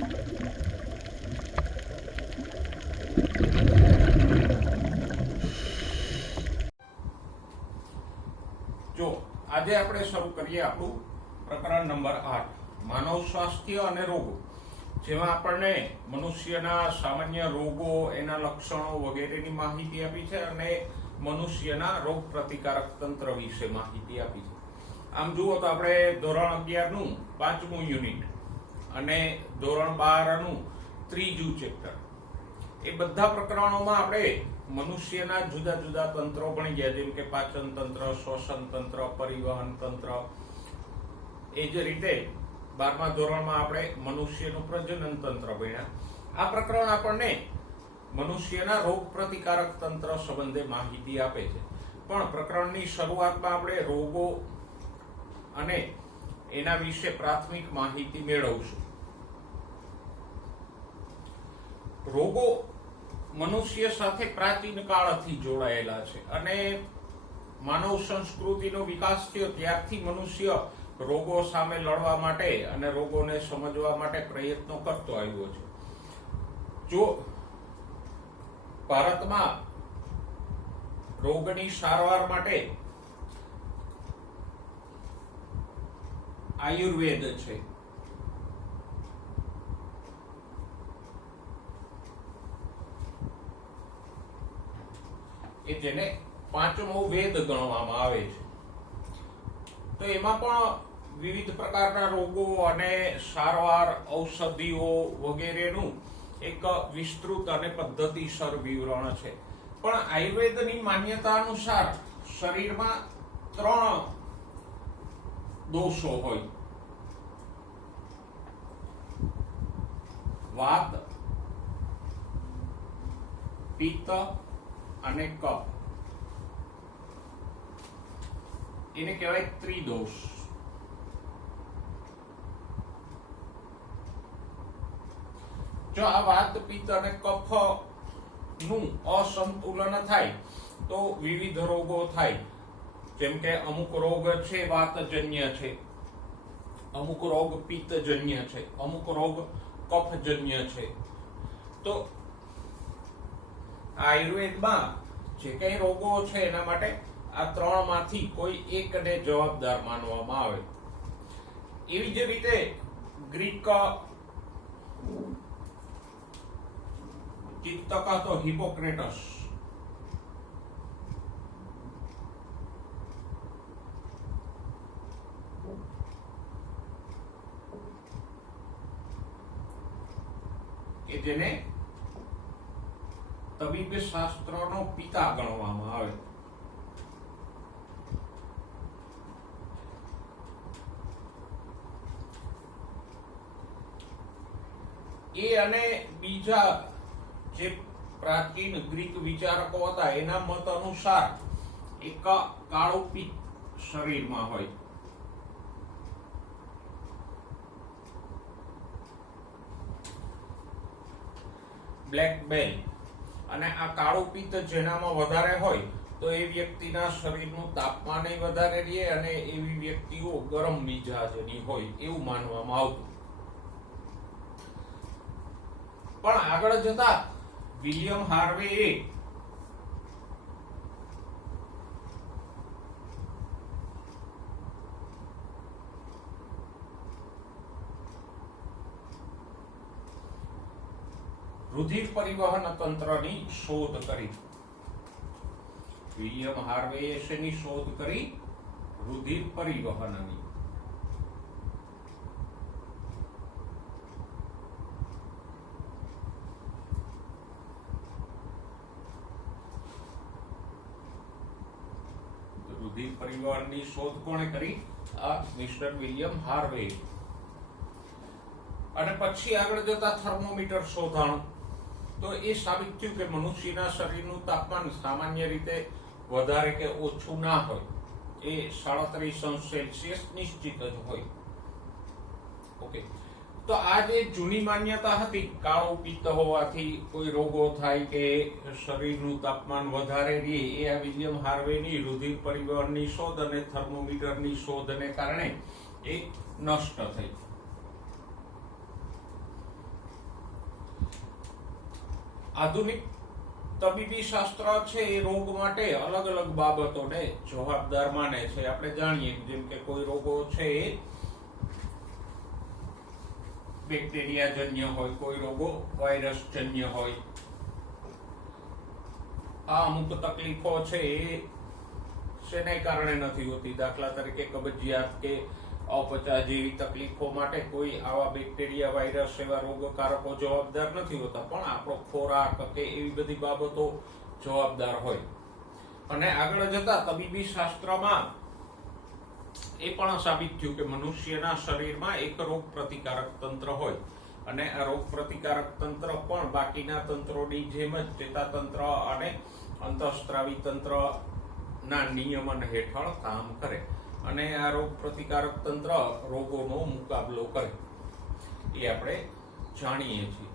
જો આજે આપણે શરૂ કરીએ આપણું પ્રકરણ નંબર 8 માનવ સ્વાસ્થ્ય અને રોગો, જેમાં આપણને મનુષ્યના સામાન્ય રોગો, એના લક્ષણો વગેરેની માહિતી આપી છે અને મનુષ્યના રોગ પ્રતિકારક તંત્ર વિશે માહિતી આપી છે. આમ જુઓ તો આપણે ધોરણ 11 નું 5મું યુનિટ અને ધોરણ 12 નું 3જું ચેપ્ટર, એ બધા પ્રકરણોમાં આપણે મનુષ્યના જુદા જુદા તંત્રો ભણી ગયા, જેમ કે પાચન તંત્ર, શ્વસન તંત્ર, પરિવહન તંત્ર. એ જ રીતે 12મા ધોરણમાં આપણે મનુષ્યનું પ્રજનન તંત્ર ભણ્યા. આ પ્રકરણ આપણને મનુષ્યના રોગ પ્રતિકારક તંત્ર સંબંધે માહિતી આપે છે. પણ પ્રકરણની શરૂઆતમાં આપણે રોગો અને એના વિશે પ્રાથમિક માહિતી મેળવશું. રોગો મનુષ્ય સાથે પ્રાચીન કાળથી જોડાયેલા છે અને માનવ સંસ્કૃતિનો વિકાસ થયો ત્યારથી મનુષ્ય રોગો સામે લડવા માટે અને રોગોને સમજવા માટે પ્રયત્નો કરતો આવ્યો છે. જો ભારતમાં રોગની સારવાર માટે આયુર્વેદ છે, કે જેને 5મો વેદ ગણવામાં આવે છે. તો એમાં પણ વિવિધ પ્રકારના રોગો અને સારવાર, ઔષધિઓ વગેરેનું એક વિસ્તૃત અને પદ્ધતિસર વિવરણ છે. પણ આયુર્વેદની માન્યતા અનુસાર શરીરમાં 3 દોષો હોય: વાત, પિત્ત અને કફ. એને કહેવાય ત્રિદોષ. જો આ વાત, પિત્ત અને કફ નું અસંતુલન થાય તો વિવિધ રોગો થાય. જેમ કે અમુક રોગ છે વાતજન્ય છે, અમુક રોગ પિત્તજન્ય છે, અમુક રોગ કફજન્ય છે. તો આયુર્વેદમાં જે કઈ રોગો છે એના માટે આ 3 માંથી કોઈ એકને જવાબદાર માનવામાં આવે. એવી જ રીતે ગ્રીક ચિત્તક તો હિપોક્રેટસ, કે જેને તબીબ શાસ્ત્રનો પિતા ગણવામાં આવે. એ અને બીજા જે પ્રાચીન ગ્રીક વિચારકો હતા એના મત અનુસાર એક કાળું પિત્ત શરીરમાં હોય. બ્લેક બેલ. અને આ કાળું પિત્ત જેનામાં વધારે હોય તો એ વ્યક્તિના શરીરનું તાપમાન વધારે રહે અને એવી વ્યક્તિઓ ગરમ મિજાજની હોય એવું માનવામાં આવતું. પણ આગળ જતા વિલિયમ હાર્વેએ રુધિર પરિવહન તંત્રની શોધ કરી. વિલિયમ હાર્વેએ શેની શોધ કરી? રુધિર પરિવહનની. રુધિર પરિવહનની શોધ કોણે કરી? આ મિસ્ટર વિલિયમ હાર્વે. અને પછી આગળ જતા થર્મોમીટર શોધાણું. તો એ સાબિત થયું કે મનુષ્યના શરીરનું તાપમાન સામાન્ય રીતે વધારે કે ઓછું ના હોય, એ 37 સેલ્સિયસ નિશ્ચિત જ હોય. ઓકે, તો આ જે જૂની માન્યતા હતી કાળું પિત્ત હોવાથી કોઈ રોગો થાય કે શરીરનું તાપમાન વધારે રહે, એ આ વિલિયમ હાર્વેની રુધિર પરિવહનની શોધ અને થર્મોમીટરની શોધને કારણે એ નષ્ટ થઈ. આધુનિક તબીબી શાસ્ત્ર છે એ રોગ માટે અલગ અલગ બાબતોને જવાબદાર માને છે. આપણે જાણીએ જેમ કે કોઈ રોગો છે એ બેક્ટેરિયાજન્ય હોય, કોઈ રોગો વાયરસજન્ય હોય. આ અમુક તકલીફો છે એ શેને કારણે નથી હોતી. દાખલા તરીકે કબજિયાત કે અપચા જેવી તકલીફો માટે કોઈ આવા બેક્ટેરિયા, વાયરસ એવા રોગકારકો જવાબદાર નથી હોતા, પણ આપણો ખોરાક કે એવી બધી બાબતો જવાબદાર હોય. અને આગળ જતા તબીબી શાસ્ત્રમાં એ પણ સાબિત થયું કે મનુષ્યના શરીરમાં એક રોગ પ્રતિકારક તંત્ર હોય અને આ રોગ પ્રતિકારક તંત્ર પણ બાકીના તંત્રોની જેમ જ ચેતાતંત્ર અને અંતઃસ્ત્રાવી તંત્ર ના નિયમન હેઠળ કામ કરે અને આ રોગ પ્રતિકારક તંત્ર રોગોનો મુકાબલો કરે એ આપણે જાણીએ છીએ.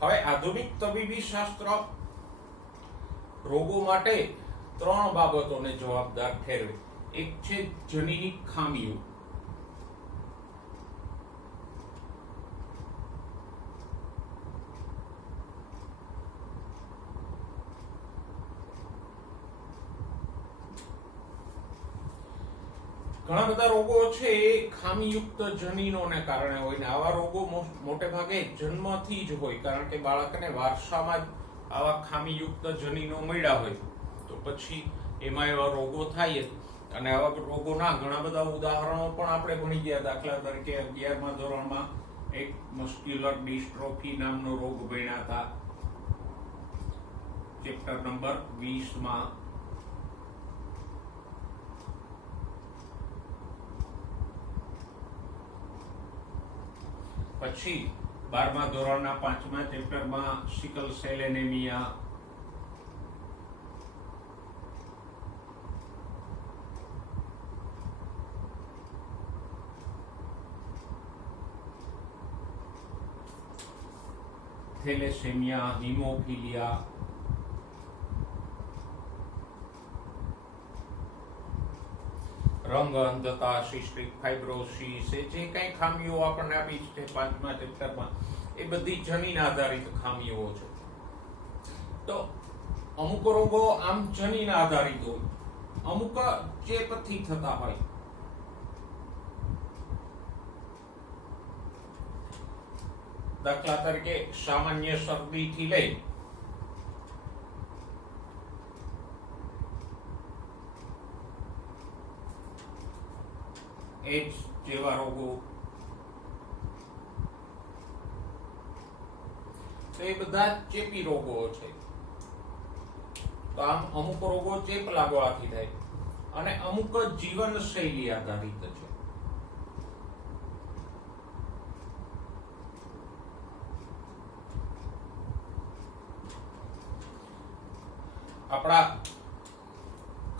હવે આધુનિક તબીબી શાસ્ત્ર રોગો માટે 3 બાબતોને જવાબદાર ઠેરવે. એક છે જનીનિક ખામીઓ. ઘણા બધા રોગો છે એ ખામીયુક્ત જનીનોને કારણે હોય ને આવા રોગો મોટે ભાગે જન્મથી જ હોય, કારણ કે બાળકને વારસામાં જ આવા ખામીયુક્ત જનીનો મળ્યા હોય તો પછી એમાં એવા રોગો થાય. અને આવા રોગોના ઘણા બધા ઉદાહરણો પણ આપણે ભણી ગયા. દાખલા તરીકે 11મા ધોરણમાં એક મસ્ક્યુલર ડિસ્ટ્રોફી નામનો રોગ ભણ્યા હતા, ચેપ્ટર નંબર 20માં. પછી 12મા ધોરણના 5મા ચેપ્ટરમાં sickle cell anaemia. Thalassaemia, haemophilia. રંગ અંધતા, સિસ્ટિક ફાઇબ્રોસિસ, જે કઈ ખામીઓ આપણને આપી છે 5મા ચેપ્ટરમાં, એ બધી જનીન આધારિત ખામીઓ છે. તો અમુક રોગો આમ જનીન આધારિત હોય, અમુક ચેપથી થતા હોય. દાખલા તરીકે સામાન્ય શરદીથી લઈ એડ્સ જેવા રોગો, તો એ બધા ચેપી રોગો છે. તો આમ અમુક રોગો ચેપ લાગવાથી થાય અને અમુક જીવનશૈલી આધારિત છે. આપણા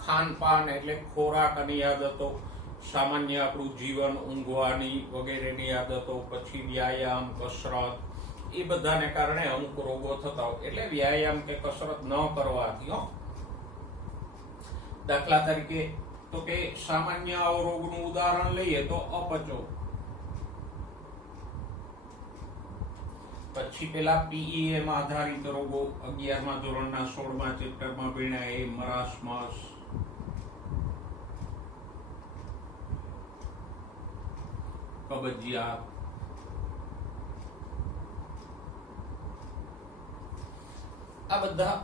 ખાનપાન એટલે ખોરાકની આદતો, સામાન્ય આપણું જીવન, ઊંઘવાની વગેરેની આદતો, પછી વ્યાયામ, કસરત, એ બધાને કારણે અમુક રોગો થતા હોય. એટલે વ્યાયામ કે કસરત ન કરવાથી દાખલા તરીકે તો કે સામાન્ય આવો રોગનું ઉદાહરણ લઈએ તો અપચો. પછી પેલા પીઈએમ આધારિત રોગો 11મા ધોરણના 16મા ચેપ્ટરમાં ભણ્યા, એ મરાસમસ, કબજિયાત. આ બધા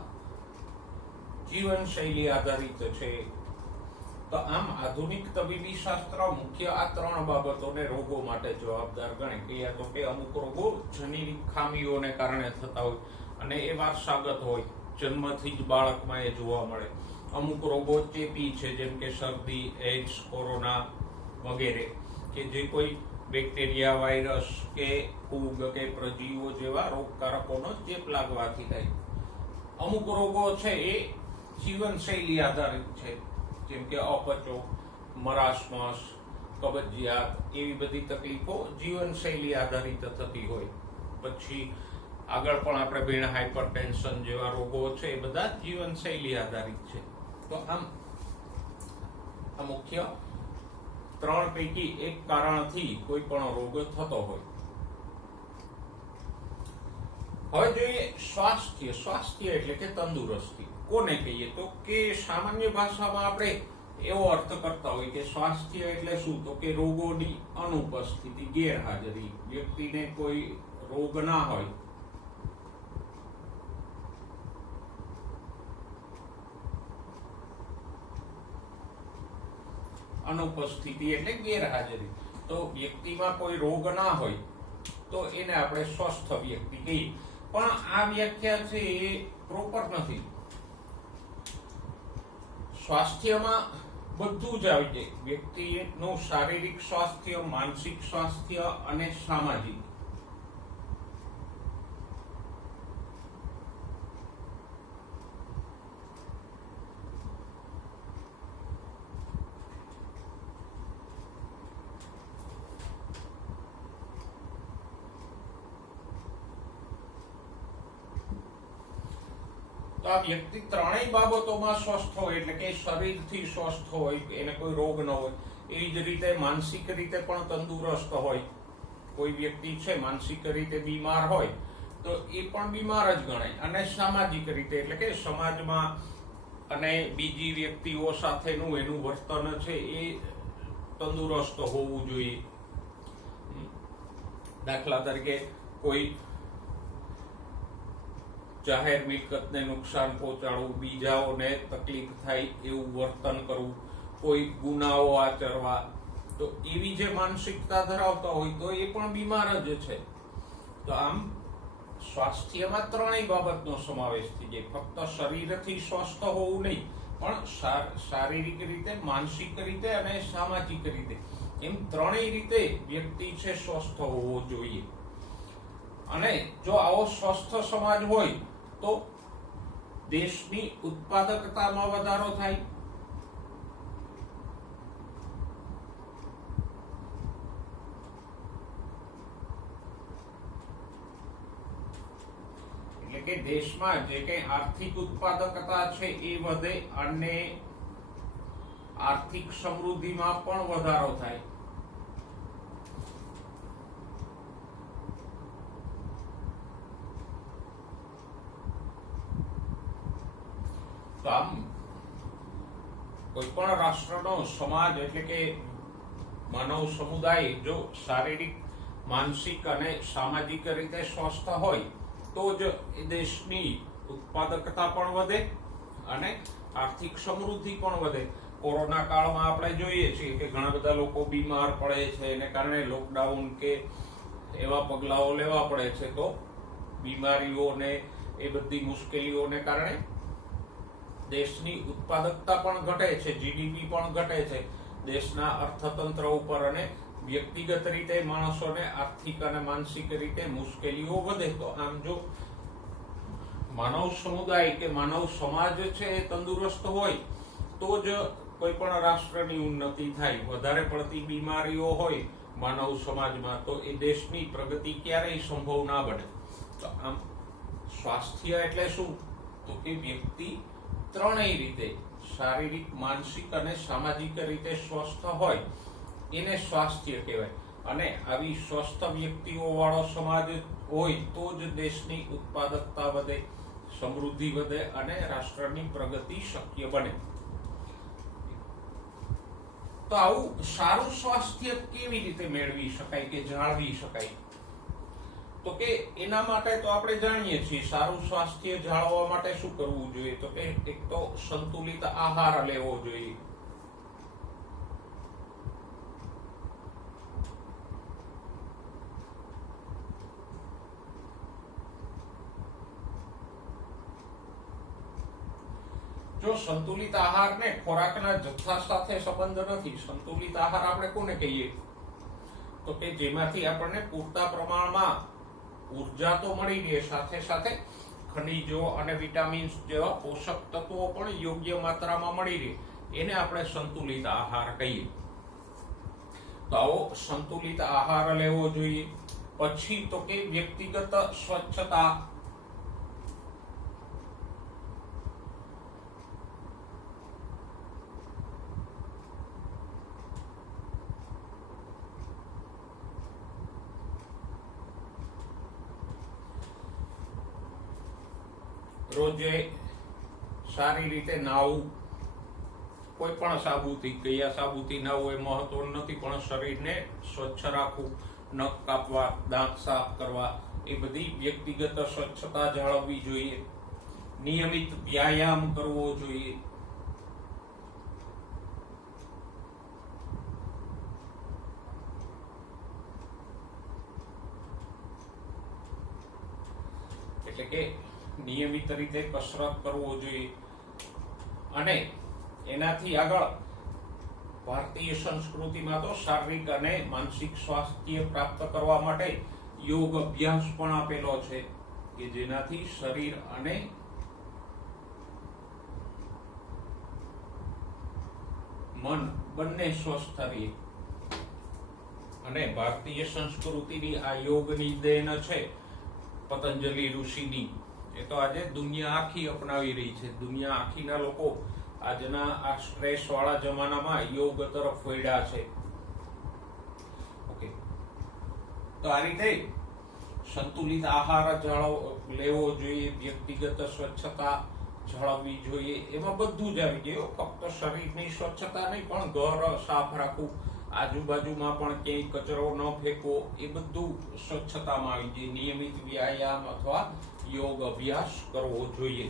જીવનશૈલી આધારિત છે. તો આમ આધુનિક તબીબી શાસ્ત્ર મુખ્ય આ 3 બાબતોને રોગો માટે જવાબદાર ગણે કે યા તો કે અમુક રોગો જનીનિક ખામીઓને કારણે થતા હોય અને એ વારસાગત હોય, જન્મથી જ બાળકમાં એ જોવા મળે. અમુક રોગો ચેપી છે, જેમ કે શરદી, એડ્સ, કોરોના વગેરે, કે જે કોઈ બેક્ટેરિયા, વાયરસ કે ફૂગ કે પ્રજીવો જેવા રોગકારકોનો ચેપ લાગવાથી થાય. અમુક રોગો છે એ જીવનશૈલી આધારિત છે, જેમ કે અપચો, મરાસમસ, કબજિયાત, એવી બધી તકલીફો જીવનશૈલી આધારિત થતી હોય. પછી આગળ પણ આપણે ભણ્યા હાઇપરટેન્શન જેવા રોગો છે, એ બધા જીવનશૈલી આધારિત છે. તો આમ આ મુખ્ય 3 પૈકી એક કારણથી કોઈ પણ રોગ થતો હોય. હવે જોઈએ સ્વાસ્થ્ય. સ્વાસ્થ્ય એટલે કે તંદુરસ્તી કોને કહીએ? તો કે સામાન્ય ભાષામાં આપણે એવો અર્થ કરતા હોય કે સ્વાસ્થ્ય એટલે શું? તો કે રોગોની અનુપસ્થિતિ, ગેરહાજરી, વ્યક્તિને કોઈ રોગ ના હોય, અનુપસ્થિતિ એટલે ગેરહાજરી. તો વ્યક્તિમાં કોઈ રોગ ના હોય તો એને આપણે સ્વસ્થ વ્યક્તિ કહીએ. પણ આ વ્યાખ્યા છે એ પ્રોપર નથી. સ્વાસ્થ્યમાં બધું જ આવી જાય. વ્યક્તિનું શારીરિક સ્વાસ્થ્ય, માનસિક સ્વાસ્થ્ય અને સામાજિક. તો આ વ્યક્તિ ત્રણેય બાબતોમાં સ્વસ્થ હોય, એટલે કે શરીરથી સ્વસ્થ હોય, એને કોઈ રોગ ન હોય. એ જ રીતે માનસિક રીતે પણ તંદુરસ્ત હોય. કોઈ વ્યક્તિ છે માનસિક રીતે બીમાર હોય તો એ પણ બીમાર જ ગણાય. અને સામાજિક રીતે એટલે કે સમાજમાં અને બીજી વ્યક્તિઓ સાથેનું એનું વર્તન છે એ તંદુરસ્ત હોવું જોઈએ. દાખલા તરીકે કોઈ જાહેર મિલકતને નુકસાન પહોંચાડવું, બીજાઓને તકલીફ થાય એવું વર્તન કરવું, કોઈ ગુનાઓ આચરવા, તો એવી જે માનસિકતા ધરાવતા હોય તો એ પણ બીમાર જ છે. તો આમ સ્વાસ્થ્યમાં ત્રણેય બાબતનો સમાવેશ થઈ જાય. ફક્ત શરીરથી સ્વસ્થ હોવું નહીં, પણ શારીરિક રીતે, માનસિક રીતે અને સામાજિક રીતે, એમ ત્રણેય રીતે વ્યક્તિ છે સ્વસ્થ હોવો જોઈએ. અને જો આવો સ્વસ્થ સમાજ હોય તો દેશની ઉત્પાદકતામાં વધારો થાય, એટલે કે દેશમાં જે કંઈ આર્થિક ઉત્પાદકતા છે એ વધે અને આર્થિક સમૃદ્ધિમાં પણ વધારો થાય. તો આમ કોઈ પણ રાષ્ટ્રનો સમાજ એટલે કે માનવ સમુદાય જો શારીરિક, માનસિક અને સામાજિક રીતે સ્વસ્થ હોય તો જ એ દેશની ઉત્પાદકતા પણ વધે અને આર્થિક સમૃદ્ધિ પણ વધે. કોરોના કાળમાં આપણે જોઈએ છીએ કે ઘણા બધા લોકો બીમાર પડે છે, એને કારણે લોકડાઉન કે એવા પગલાઓ લેવા પડે છે. તો બીમારીઓને એ બધી મુશ્કેલીઓને કારણે દેશની ઉત્પાદકતા પણ ઘટે છે, જીડીપી પણ ઘટે છે દેશના અર્થતંત્ર ઉપર, અને વ્યક્તિગત રીતે માણસોને આર્થિક અને માનસિક રીતે મુશ્કેલીઓ વધે. તો આમ જો માનવ સમુદાય કે માનવ સમાજ છે એ તંદુરસ્ત હોય તો જ કોઈ પણ રાષ્ટ્રની ઉન્નતિ થાય. વધારે પડતી બીમારીઓ હોય માનવ સમાજમાં તો એ દેશની પ્રગતિ ક્યારેય સંભવ ના બને. તો આમ સ્વાસ્થ્ય એટલે શું? તો કે વ્યક્તિ ત્રણેય રીતે શારીરિક, માનસિક અને સામાજિક રીતે સ્વસ્થ હોય એને સ્વાસ્થ્ય કહેવાય. અને આવી સ્વસ્થ વ્યક્તિઓ વાળો સમાજ હોય તો જ દેશની ઉત્પાદકતા વધે, સમૃદ્ધિ વધે અને રાષ્ટ્રની પ્રગતિ શક્ય બને. તો આવું સારું સ્વાસ્થ્ય કેવી રીતે મેળવી શકાય કે જાળવી શકાય? તો કે એના માટે તો આપણે જાણીએ છીએ સારું સ્વાસ્થ્ય જાળવવા માટે શું કરવું જોઈએ? તો કે એક તો સંતુલિત આહાર લેવો જોઈએ. જો સંતુલિત આહારને ખોરાકના જથ્થા સાથે સંબંધ નથી. સંતુલિત આહાર આપણે કોને કહીએ? તો કે જેમાંથી આપણને પૂરતા પ્રમાણમાં ઉર્જા તો મળી રહે, સાથે સાથે ખનિજો અને વિટામિન્સ જેવા પોષક તત્વો પણ યોગ્ય માત્રામાં મળી રહે, એને આપણે સંતુલિત આહાર કહીએ. તો આવો સંતુલિત આહાર લેવો જોઈએ. પછી તો કે વ્યક્તિગત સ્વચ્છતા, રોજે સારી રીતે નાહવું, કોઈ પણ સાબુથી, કયા સાબુથી નાહવું એ મહત્વનું નથી, પણ શરીરને સ્વચ્છ રાખવું, નખ કાપવા, દાંત સાફ કરવા, એ બધી વ્યક્તિગત સ્વચ્છતા જાળવવી જોઈએ. નિયમિત વ્યાયામ કરવો જોઈએ. એટલે કે નિયમિત રીતે કસરત કરવો જોઈએ. અને એનાથી આગળ ભારતીય સંસ્કૃતિમાં તો શારીરિક અને માનસિક સ્વાસ્થ્ય પ્રાપ્ત કરવા માટે યોગ અભ્યાસ પણ આપેલો છે કે જેનાથી શરીર અને મન બંને સ્વસ્થ રહે. અને ભારતીય સંસ્કૃતિની આ યોગની દેન છે પતંજલિ ઋષિની. એ તો આજે દુનિયા આખી અપનાવી રહી છે. દુનિયા આખીના લોકો આજના આ સ્ટ્રેસ વાળા જમાનામાં યોગ તરફ વળ્યા છે. ઓકે, તો આ રીતે સંતુલિત આહાર લેવો જોઈએ, વ્યક્તિગત સ્વચ્છતા જાળવવી જોઈએ. એમાં બધું જ આવી ગયું, ફક્ત શરીરની સ્વચ્છતા નહીં, પણ ઘર સાફ રાખવું, આજુબાજુમાં પણ ક્યાંય કચરો ન ફેંકવો, એ બધું સ્વચ્છતામાં આવી જાય. નિયમિત વ્યાયામ અથવા યોગ અભ્યાસ કરવો જોઈએ.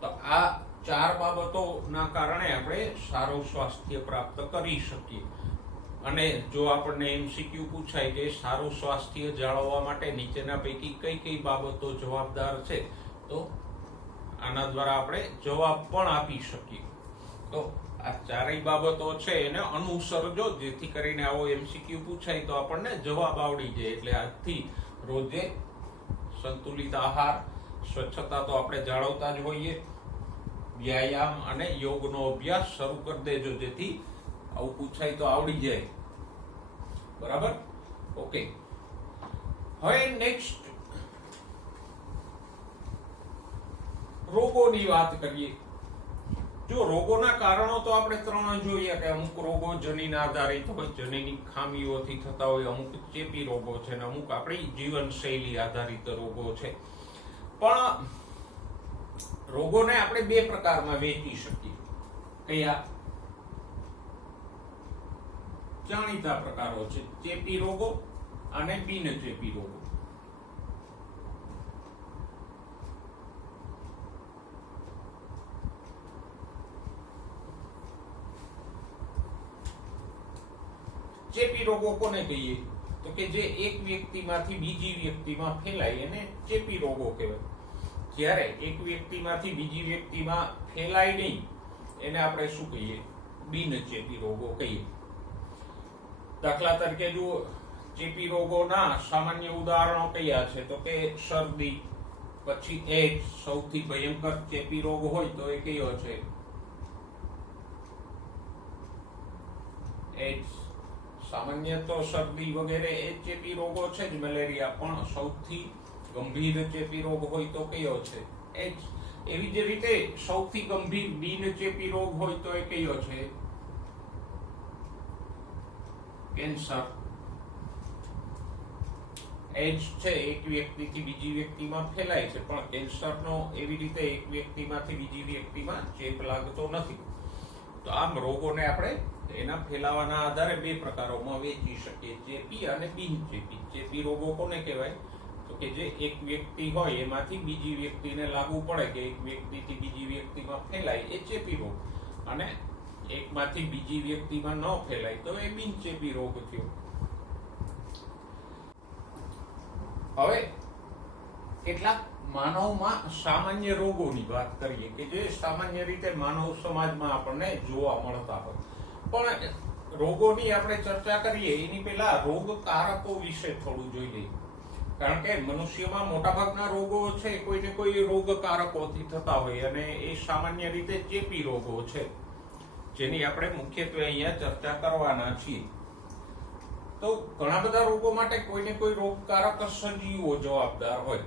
તો આ 4 બાબતોના કારણે આપણે સારું સ્વાસ્થ્ય પ્રાપ્ત કરી શકીએ. અને જો આપણને MCQ પૂછાય કે સારું સ્વાસ્થ્ય જાળવવા માટે નીચેના પૈકી કઈ કઈ બાબતો જવાબદાર છે, તો આના દ્વારા આપણે જવાબ પણ આપી શકીએ. તો આ 4 બાબતો છે એને અનુસરજો, જેથી કરીને આવો MCQ પૂછાય તો આપણને જવાબ આવડી જાય. એટલે આજથી રોજે સંતુલિત આહાર, સ્વચ્છતા તો આપણે જાળવતા જ હોઈએ, વ્યાયામ અને યોગનો અભ્યાસ શરૂ કરી દેજો, જેથી આવું પૂછાય તો આવડી જાય. બરાબર? ઓકે, હવે નેક્સ્ટ રોગોની વાત કરીએ. જો રોગોના કારણો તો આપણે 3 જોઈએ કે અમુક રોગો જનીન આધારિત હોય, જનીની ખામીઓથી થતા હોય, અમુક ચેપી રોગો છે, અને અમુક આપણી જીવનશૈલી આધારિત રોગો છે. પણ રોગોને આપણે 2 પ્રકારમાં વહેંચી શકીએ. કયા? જાણીતા પ્રકારો છે, ચેપી રોગો અને બિનચેપી રોગો. ચેપી રોગો કોને કહીએ? તો કે જે એક વ્યક્તિમાંથી બીજી વ્યક્તિમાં ફેલાય એને ચેપી રોગો કહેવાય. જ્યારે એક વ્યક્તિમાંથી બીજી વ્યક્તિમાં ફેલાય નહીં એને આપણે શું કહીએ? બિનચેપી રોગો કહીએ. દાખલા તરીકે જો ચેપી રોગોના સામાન્ય ઉદાહરણો કયા છે? તો કે શરદી, પછી એઇડ્સ. સૌથી ભયંકર ચેપી રોગ હોય તો એ કયો છે? એઇડ્સ. સામાન્ય તો શરદી વગેરે એ ચેપી રોગો છે જ, મેલેરિયા, પણ સૌથી ગંભીર ચેપી રોગ હોય તો કયો છે? એઇડ્સ. એવી જ રીતે સૌથી ગંભીર બિનચેપી રોગ હોય તો એ કયો છે? કેન્સર. એઇડ્સ છે એક વ્યક્તિથી બીજી વ્યક્તિમાં ફેલાય છે, પણ કેન્સરનો એવી રીતે એક વ્યક્તિમાંથી બીજી વ્યક્તિમાં ચેપ લાગતો નથી. તો આમ રોગોને આપણે એના ફેલાવાના આધારે 2 પ્રકારોમાં વહેંચી શકીએ, ચેપી અને બિનચેપી. ચેપી રોગો કોને કહેવાય? તો કે જે એક વ્યક્તિ હોય એમાંથી બીજી વ્યક્તિને લાગુ પડે કે એક વ્યક્તિથી બીજી વ્યક્તિમાં ફેલાય એ ચેપી રોગ, અને એકમાંથી બીજી વ્યક્તિમાં ન ફેલાય તો એ બિનચેપી રોગ થયો. હવે કેટલાક માનવમાં સામાન્ય રોગોની વાત કરીએ કે જે સામાન્ય રીતે માનવ સમાજમાં આપણને જોવા મળતા હોય. પણ રોગોની આપણે ચર્ચા કરીએ એની પહેલા રોગકારકો વિશે થોડું જોઈ લઈએ. કારણ કે મનુષ્યમાં મોટાભાગના રોગો છે કોઈને કોઈ રોગકારકોથી થતા હોય, અને એ સામાન્ય રીતે ચેપી રોગો છે, જેની આપણે મુખ્યત્વે અહીંયા ચર્ચા કરવાના છીએ. તો ઘણા બધા રોગો માટે કોઈને કોઈ રોગકારક સજીવો જવાબદાર હોય.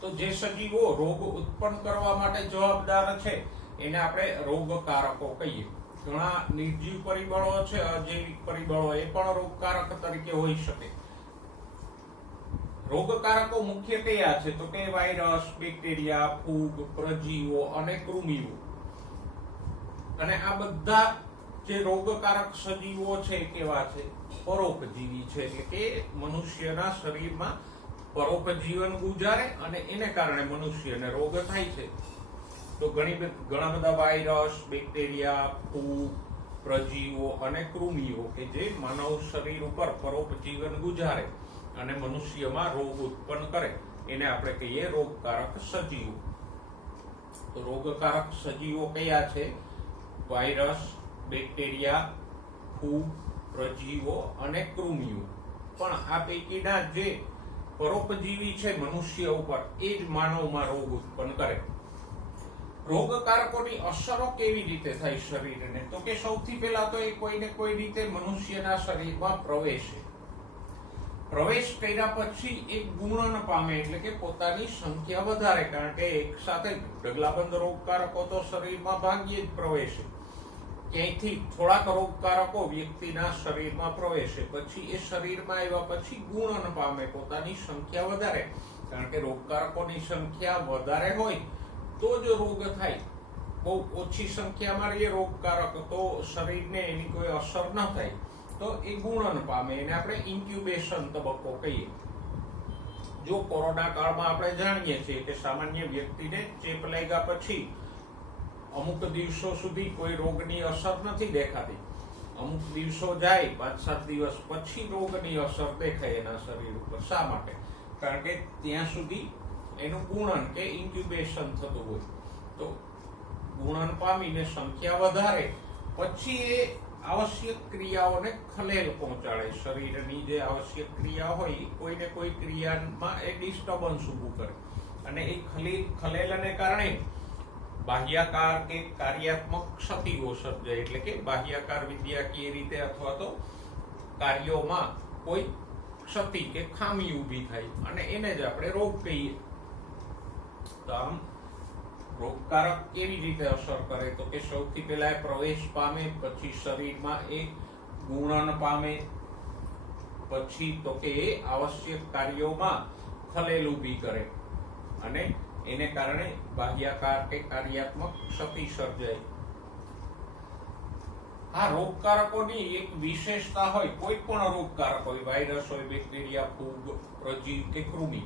તો જે સજીવો રોગ ઉત્પન્ન કરવા માટે જવાબદાર છે એને આપણે રોગકારકો કહીએ. ઘણા નિર્જીવ પરિબળો છે, અજૈવિક પરિબળો, એ પણ રોગકારક તરીકે હોઈ શકે. રોગકારકો મુખ્ય કયા છે તો કે વાયરસ, બેક્ટેરિયા, ફૂગ, પ્રજીવો અને કૃમિઓ. અને આ બધા જે રોગકારક સજીવો છે કેવા છે? પરોપજીવી છે, એટલે કે મનુષ્યના શરીરમાં પરોપજીવન ગુજારે અને એને કારણે મનુષ્યને રોગ થાય છે. તો ઘણા બધા વાયરસ, બેક્ટેરિયા, ફૂગ, પ્રજીવો અને કૃમિઓ કે જે માનવ શરીર ઉપર પરોપજીવન ગુજારે અને મનુષ્યમાં રોગ ઉત્પન્ન કરે એને આપણે કહીએ રોગકારક સજીવો. તો રોગકારક સજીવો કયા છે? વાયરસ, બેક્ટેરિયા, ફૂગ, પ્રજીવો અને કૃમિઓ. પણ આ પૈકીના જે પરોપજીવી છે મનુષ્ય ઉપર એ જ માનવમાં રોગ ઉત્પન્ન કરે. રોગકારકોની અસરો કેવી રીતે થાય શરીરને તો કે સૌથી પહેલા તો એ કોઈને કોઈ રીતે મનુષ્યના શરીરમાં પ્રવેશ કર્યા પછી એક ગુણન પામે, એટલે કે પોતાની સંખ્યા વધારે, કારણ કે એક સાથે ઢગલાબંધ રોગકારકો તો શરીરમાં ભાગ્યે જ પ્રવેશે. ક્યાંયથી થોડાક રોગકારકો વ્યક્તિના શરીરમાં પ્રવેશે, પછી એ શરીરમાં આવ્યા પછી ગુણન પામે, પોતાની સંખ્યા વધારે, કારણ કે રોગકારકોની સંખ્યા વધારે હોય તો જ રોગ થાય. બહુ ઓછી સંખ્યામાં રહીએ રોગકારક તો શરીરને એની કોઈ અસર ન થાય, તો એ ગુણન પામે. એને આપણે ઇન્ક્યુબેશન તબક્કો કહીએ. જો કોરોના કાળમાં આપણે જાણીએ છીએ કે સામાન્ય વ્યક્તિને ચેપ લાગ્યા પછી અમુક દિવસો સુધી કોઈ રોગની અસર નથી દેખાતી. અમુક દિવસો જાય, 5-7 દિવસ પછી રોગની અસર દેખાય એના શરીર ઉપર. શા માટે? કારણ કે ત્યાં સુધી એનું ગુણન કે ઇન્ક્યુબેશન થતું હોય. તો ગુણન પામીને સંખ્યા વધારે પછી એ આવશ્યક ક્રિયાઓને ખલેલ પહોંચાડે. શરીરની જે આવશ્યક ક્રિયા હોય કોઈને કોઈ ક્રિયામાં એ ડિસ્ટર્બન્સ ઊભું કરે અને એ ખલેલને કારણે બાહ્યાકાર કે કાર્યાત્મક ક્ષતિઓ સર્જાય, એટલે કે બાહ્યાકાર વિદ્યાકીય રીતે અથવા તો કાર્યોમાં કોઈ ક્ષતિ કે ખામી ઊભી થાય અને એને જ આપણે રોગ કહીએ. તો આમ રોગકારક કેવી રીતે અસર કરે તો કે સૌથી પહેલા એ પ્રવેશ પામે, પછી શરીરમાં એ ગુણન પામે, પછી તો કે એ આવશ્યક કાર્યોમાં ખલેલ ઊભી કરે અને એને કારણે બાહ્યાકાર કે કાર્યાત્મક ક્ષતિ સર્જાય. આ રોગકારકોની એક વિશેષતા હોય, કોઈ પણ રોગકારક હોય, વાયરસ હોય, બેક્ટેરિયા, ફૂગ, પ્રજીવ કે કૃમિ,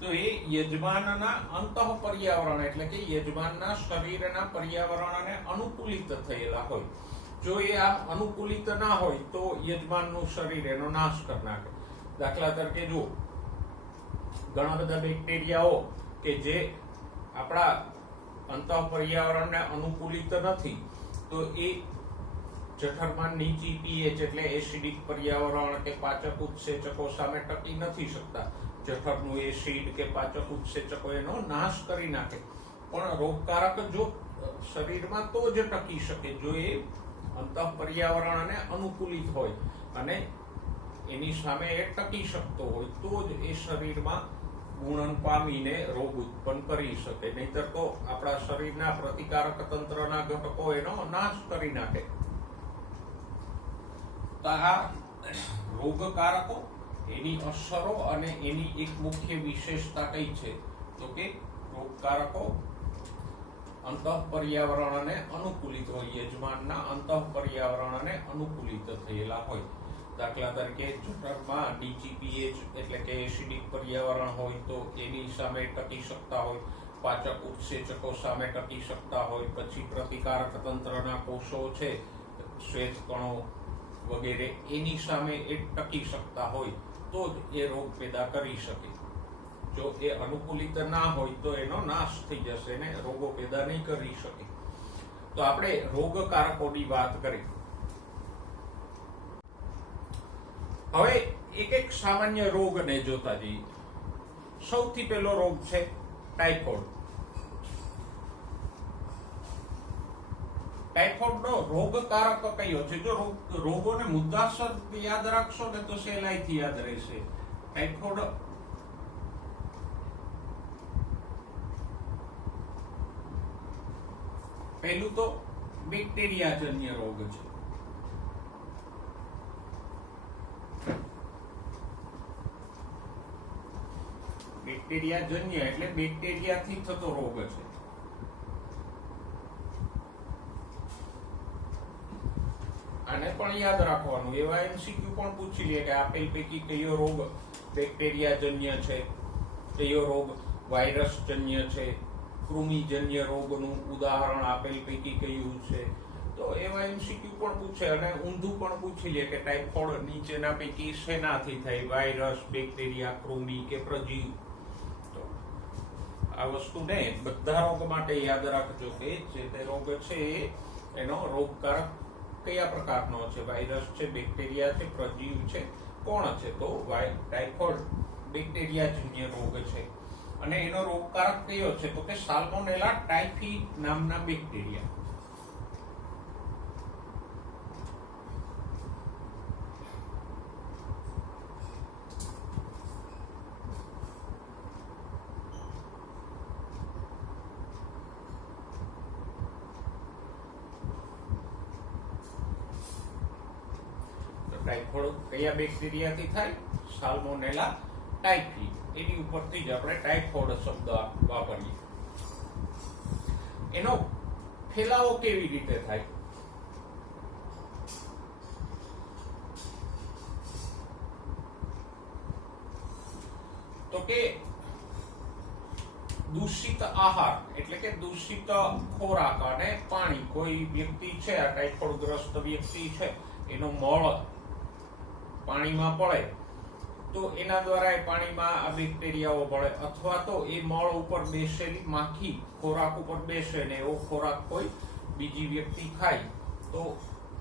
તો એ યજમાનના અંતઃ પર્યાવરણ એટલે કે યજમાનના શરીરના પર્યાવરણને અનુકૂલિત થયેલા હોય. જો એ આમ અનુકૂલિત ના હોય તો યજમાનનું શરીર એનો નાશ કરી નાખે. દાખલા તરીકે જો ઘણા બધા બેક્ટેરિયાઓ કે જે આપણા અંતઃ પર્યાવરણને અનુકૂલિત નથી, તો એ જઠરમાં નીચી પીએચ એટલે એસિડિક પર્યાવરણ કે પાચક ઉત્સેચકો સામે ટકી નથી શકતા. જઠરનું એસિડ કે પાચક ઉત્સેચકો એનો નાશ કરી નાખે. પણ રોગકારક જો શરીરમાં તો જ ટકી શકે જો એ અંતઃ પર્યાવરણને અનુકૂલિત હોય અને એની સામે એ ટકી શકતો હોય, તો જ એ શરીરમાં ગુણન પામીને રોગ ઉત્પન્ન કરી શકે. નહીતર તો આપણા શરીરના પ્રતિકારક તંત્રના ઘટકો એનો નાશ કરી નાખે. તો આ રોગકારકો, એની અસરો અને એની એક મુખ્ય વિશેષતા કઈ છે તો કે રોગકારકો અંતઃ પર્યાવરણને અનુકૂલિત હોય, યજમાનના અંતઃ પર્યાવરણને અનુકૂલિત થયેલા હોય. દાખલા તરીકે જઠરમાં નીચી પીએચ એટલે કે એસિડિક પર્યાવરણ હોય તો એની સામે ટકી શકતા હોય, પાચક ઉત્સેચકો સામે ટકી શકતા હોય, પછી પ્રતિકારક તંત્રના કોષો છે, શ્વેત કણો વગેરે એની સામે એ ટકી શકતા હોય તો જ એ રોગ પેદા કરી શકે. જો એ અનુકૂલિત ના હોય તો એનો નાશ થઈ જશે ને રોગો પેદા નહીં કરી શકે. તો આપણે રોગકારકોની વાત કરી. હવે એક સામાન્ય રોગને જોતા જઈએ. સૌથી પહેલો રોગ છે ટાઇફોઇડ. ટાઇફોઇડનો રોગકારક કયો છે? જો રોગોને મુદ્દાસર યાદ રાખશો ને તો સહેલાઈથી યાદ રહેશે. ટાઇફોઇડ પહેલું તો બેક્ટેરિયાજન્ય રોગ છે. બેક્ટેરિયાજન્ય એટલે બેક્ટેરિયાથી થતો રોગ છે. આને પણ યાદ રાખવાનું. એવા એમસીક્યુ પણ પૂછી લે કે આપેલ પૈકી કયો રોગ બેક્ટેરિયાજન્ય છે, કયો રોગ વાયરસજન્ય છે, કૃમિજન્ય રોગનું ઉદાહરણ આપેલ પૈકી કયું છે. તો એવા એમસીક્યુ પણ પૂછે. અને ઊંધું પણ પૂછી લે કે ટાઇફોઇડ નીચેના પૈકી શેનાથી થાય, વાયરસ, બેક્ટેરિયા, કૃમિ કે પ્રજીવ. તો આ વસ્તુને બધા રોગ માટે યાદ રાખજો કે જે તે રોગ છે એનો રોગકારક કયા પ્રકારનો છે, વાયરસ છે, બેક્ટેરિયા છે, પ્રજીવ છે, કોણ છે. તો ટાઇફોઇડ બેક્ટેરિયાજન્ય રોગ છે. અને એનો રોગકારક કયો છે તો કે સાલ્મોનેલા ટાઇફી નામના બેક્ટેરિયા. ટાઇફોઇડ કયા બેક્ટેરિયાથી થાય? Salmonella typhi. એની ઉપરથી જ આપણે ટાઇફોઇડ શબ્દ વાપરીએ. એનો ફેલાવો કેવી રીતે થાય? તો કે દૂષિત આહાર એટલે કે દૂષિત ખોરાક અને પાણી. કોઈ વ્યક્તિ છે, આ ટાઇફોઇડ ગ્રસ્ત વ્યક્તિ છે, એનો મળ પાણીમાં પડે તો એના દ્વારા એ પાણીમાં આ બેક્ટેરિયાઓ ભળે. અથવા તો એ મળ ઉપર બેસેલી માખી ખોરાક ઉપર બેસે ને એવો ખોરાક કોઈ બીજી વ્યક્તિ ખાય તો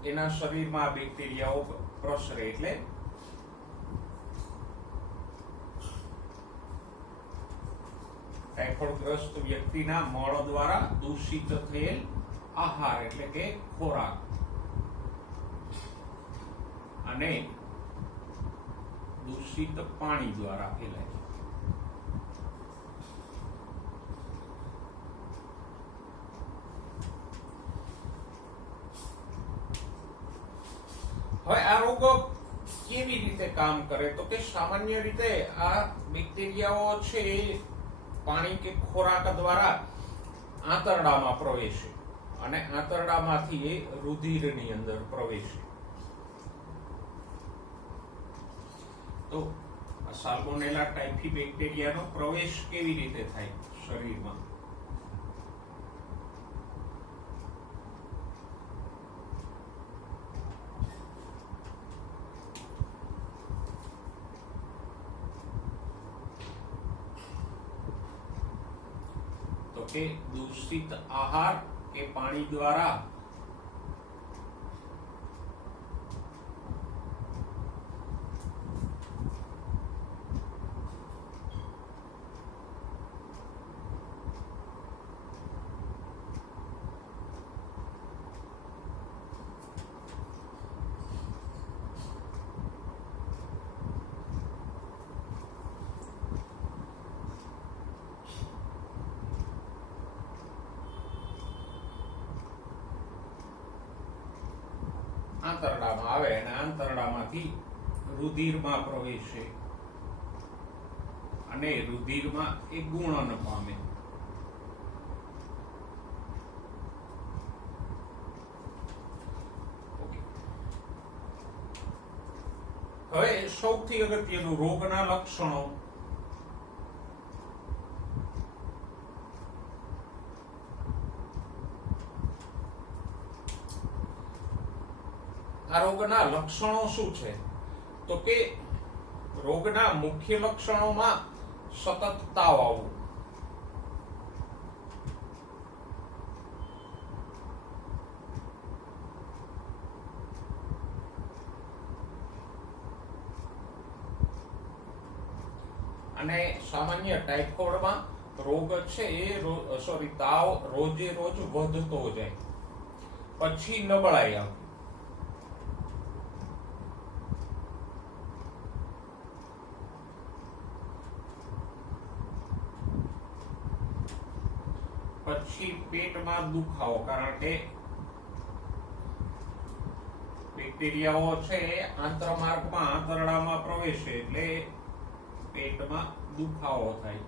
એના શરીરમાં આ બેક્ટેરિયાઓ પ્રસરે. એટલે ટાઇફોઇડગ્રસ્ત વ્યક્તિના મળ દ્વારા દૂષિત થયેલ આહાર એટલે કે ખોરાક અને દૂષિત પાણી દ્વારા ફેલાય છે. હવે આ રોગો કેવી રીતે કામ કરે તો કે સામાન્ય રીતે આ બેક્ટેરિયાઓ છે પાણી કે ખોરાક દ્વારા આંતરડામાં પ્રવેશે અને આંતરડામાંથી એ રુધિરની અંદર પ્રવેશે. તો સાલ્મોનેલા ટાઇફી બેક્ટેરિયાનો પ્રવેશ કેવી રીતે થાય શરીરમાં? તો કે દૂષિત આહાર કે પાણી દ્વારા આંતરડામાં આવે અને આંતરડામાંથી રુધિરમાં પ્રવેશે અને રુધિરમાં એ ગુણન પામે. હવે સૌથી અગત્યનું રોગના લક્ષણો. આ રોગના લક્ષણો શું છે તો કે રોગના મુખ્ય લક્ષણોમાં સતત તાવ આવવો, અને સામાન્ય ટાઇફોઇડમાં રોગ છે એ તાવ રોજે રોજ વધતો જાય, પછી નબળાઈ આવે. પછી પેટમાં દુખાવો, કારણ કે બેક્ટેરિયાઓ છે આંતરમાર્ગમાં આંતરડામાં પ્રવેશે એટલે પેટમાં દુખાવો થાય.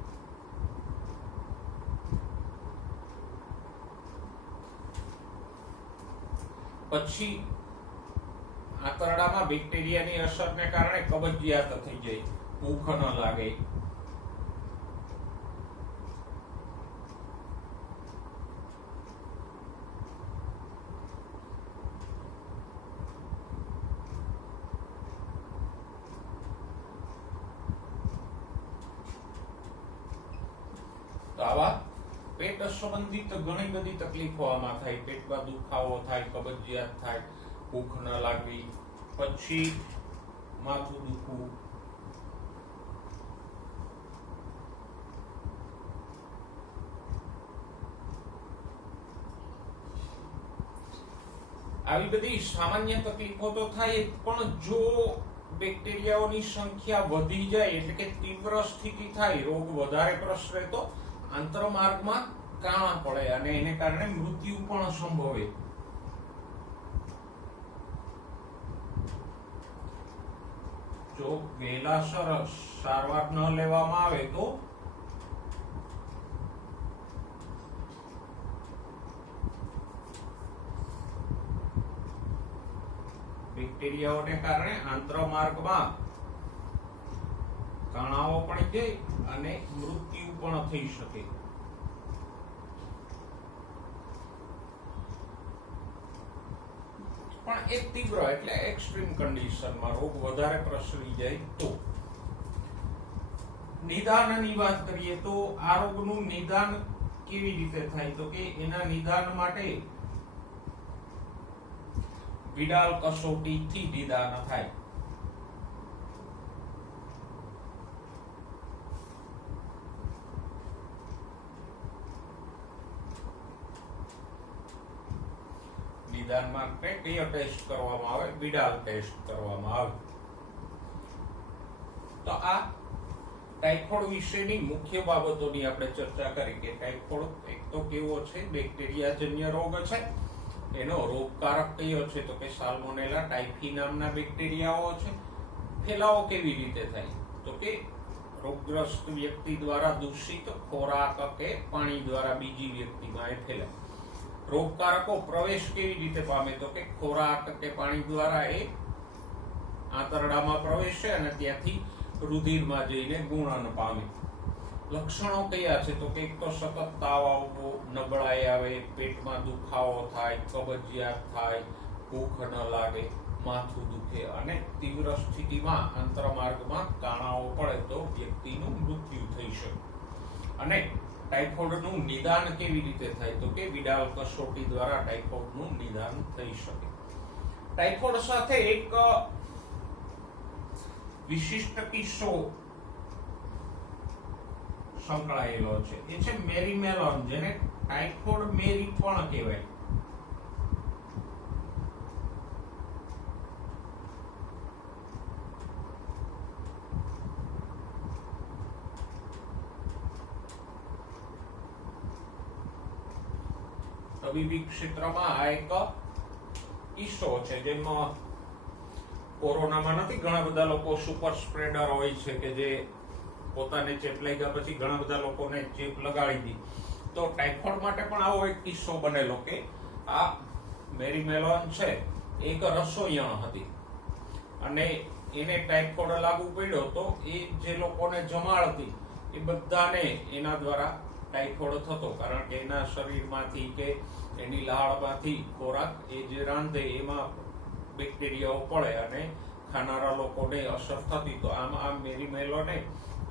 પછી આંતરડામાં બેક્ટેરિયાની અસરને કારણે કબજિયાત થઈ જાય, ભૂખ ન લાગે. તો આવા પેટ સંબંધિત ઘણી બધી તકલીફો આમાં થાય. પેટમાં દુખાવો થાય, કબજિયાત થાય, ભૂખ ન લાગવી, પછી માથું દુખવું. આવી બધી સામાન્ય તકલીફો તો થાય, પણ જો બેક્ટેરિયાઓની સંખ્યા વધી જાય એટલે કે તીવ્ર સ્થિતિ થાય, રોગ વધારે પ્રસરે તો આંતરમાર્ગમાં કાણા પડે અને એને કારણે મૃત્યુ પણ સંભવે. જો વહેલાસર સારવાર ન લેવામાં આવે તો બેક્ટેરિયાઓને કારણે આંતરમાર્ગમાં કાણાઓ પડી જાય અને મૃત્યુ પણ થઈ શકે. પણ એક તીવ્ર એટલે એક્સ્ટ્રીમ કન્ડિશનમાં રોગ વધારે પ્રસરી જાય તો નિદાનની વાત કરીએ તો આ રોગનું નિદાન કેવી રીતે થાય? તો કે એના નિદાન માટે વિડાલ કસોટીથી નિદાન થાય. નિદાન માટે કયો ટેસ્ટ કરવામાં આવે? વિડાલ ટેસ્ટ કરવામાં આવે. તો આ ટાઇફોઇડ વિશેની મુખ્ય બાબતોની આપણે ચર્ચા કરી કે ટાઇફોઇડ એક તો કેવો છે? બેક્ટેરિયાજન્ય રોગ છે. એનો રોગકારક કયો છે? તો કે સાલ્મોનેલા ટાઇફી નામના બેક્ટેરિયાઓ છે. ફેલાવો કેવી રીતે થાય? તો કે રોગગ્રસ્ત વ્યક્તિ દ્વારા દૂષિત ખોરાક કે પાણી દ્વારા બીજી વ્યક્તિમાં એ ફેલાય. રોગકારકો પ્રવેશ કેવી રીતે પામે? તો કે ખોરાક કે પાણી દ્વારા એ આંતરડામાં પ્રવેશે અને ત્યાંથી રુધિરમાં જઈને ગુણન પામે. લક્ષણો કયા છે? તો કે એક તો સતત તાવ આવવો, નબળાઈ આવે, પેટમાં દુખાવો થાય, કબજિયાત થાય, ભૂખ ન લાગે, માથું દુખે અને તીવ્ર સ્થિતિમાં આંતરમાર્ગમાં કાણાઓ પડે તો વ્યક્તિનું મૃત્યુ થઈ શકે. અને ટાઇફોઇડનું નિદાન કેવી રીતે થાય? તો કે વિડાલ કસોટી દ્વારા ટાઇફોઇડનું નિદાન થઈ શકે. ટાઇફોઇડ સાથે એક વિશિષ્ટ કિસ્સો સંકળાયેલો છે. એ છે મેરીમેલોન, જેને ટાઇફોઇડ મેરી પણ કહેવાય. તબીબી ક્ષેત્રમાં આ એક કિસ્સો છે. જેમાં કોરોનામાં નથી, ઘણા બધા લોકો સુપર સ્પ્રેડર હોય છે કે જે પોતાને ચેપ લાગ્યા પછી ઘણા બધા લોકોને ચેપ લગાડી દી. તો ટાઇફોઇડ માટે પણ આવો એક કિસ્સો બનેલો કે આ મેરીમેલોન છે એક રસોઈયણ હતી અને એને ટાઇફોઇડ લાગુ પડ્યો. તો એ જે લોકોને જમાડતી એ બધાને એના દ્વારા ટાઇફોઇડ થતો, કારણ કે એના શરીરમાંથી કે એની લાળમાંથી ખોરાક એ જે રાંધે એમાં બેક્ટેરિયાઓ પડે અને ખાનારા લોકોને અસર થતી. તો આમ મેરીમેલોને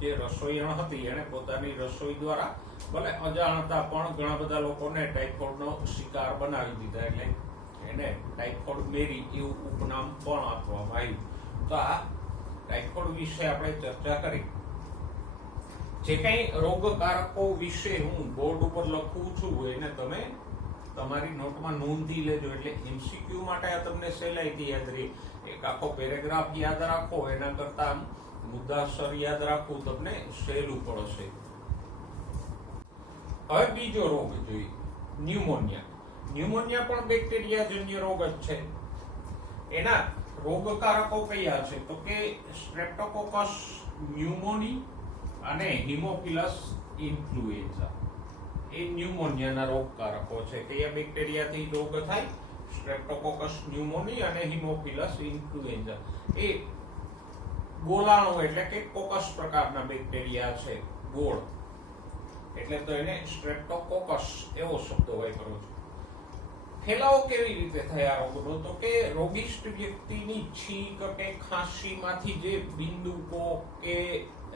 જે રસોઈયણ હતી એને પોતાની રસોઈ દ્વારા ભલે અજાણતા પણ ઘણા બધા લોકોને ટાઇફોઇડનો શિકાર બનાવી દીધા, એટલે એને ટાઇફોઇડ મેરી એવું ઉપનામ પણ આપવામાં આવ્યું. તો આ ટાઇફોઇડ વિશે આપણે ચર્ચા કરી. જે કઈ રોગકારકો વિશે હું બોર્ડ ઉપર લખું છું એને તમે તમારી નોટમાં નોંધી લેજો, એટલે એમસીક્યુ માટે આ તમને સહેલાઈથી યાદ રહે. એક આખો પેરેગ્રાફ યાદ રાખો એના કરતા મુદ્દાસર યાદ રાખવું તમને સહેલું પડશે. હવે બીજો રોગ જોઈએ, ન્યુમોનિયા. ન્યુમોનિયા પણ બેક્ટેરિયાજન્ય રોગ જ છે. એના રોગકારકો કયા છે? તો કે સ્ટ્રેપ્ટોકોકસ ન્યુમોની અને હિમોફિલસ ઇન્ફ્લુએન્ઝા એ ન્યુમોનિયાના રોગકારકો છે. કયા બેક્ટેરિયાથી રોગ થાય? સ્ટ્રેપ્ટોકોકસ ન્યુમોની અને હિમોફિલસ ઇન્ફ્લુએન્ઝા. એ ગોલાણુ એટલે કે કોકસ પ્રકારના બેક્ટેરિયા છે. ગોળ એટલે તો એને સ્ટ્રેપ્ટોકોકસ એવો શબ્દ વાપર્યો છે. ફેલાવો કેવી રીતે થાય આ રોગનો? તો કે રોગિષ્ટ વ્યક્તિની છીંક કે ખાંસીમાંથી જે બિંદુકો કે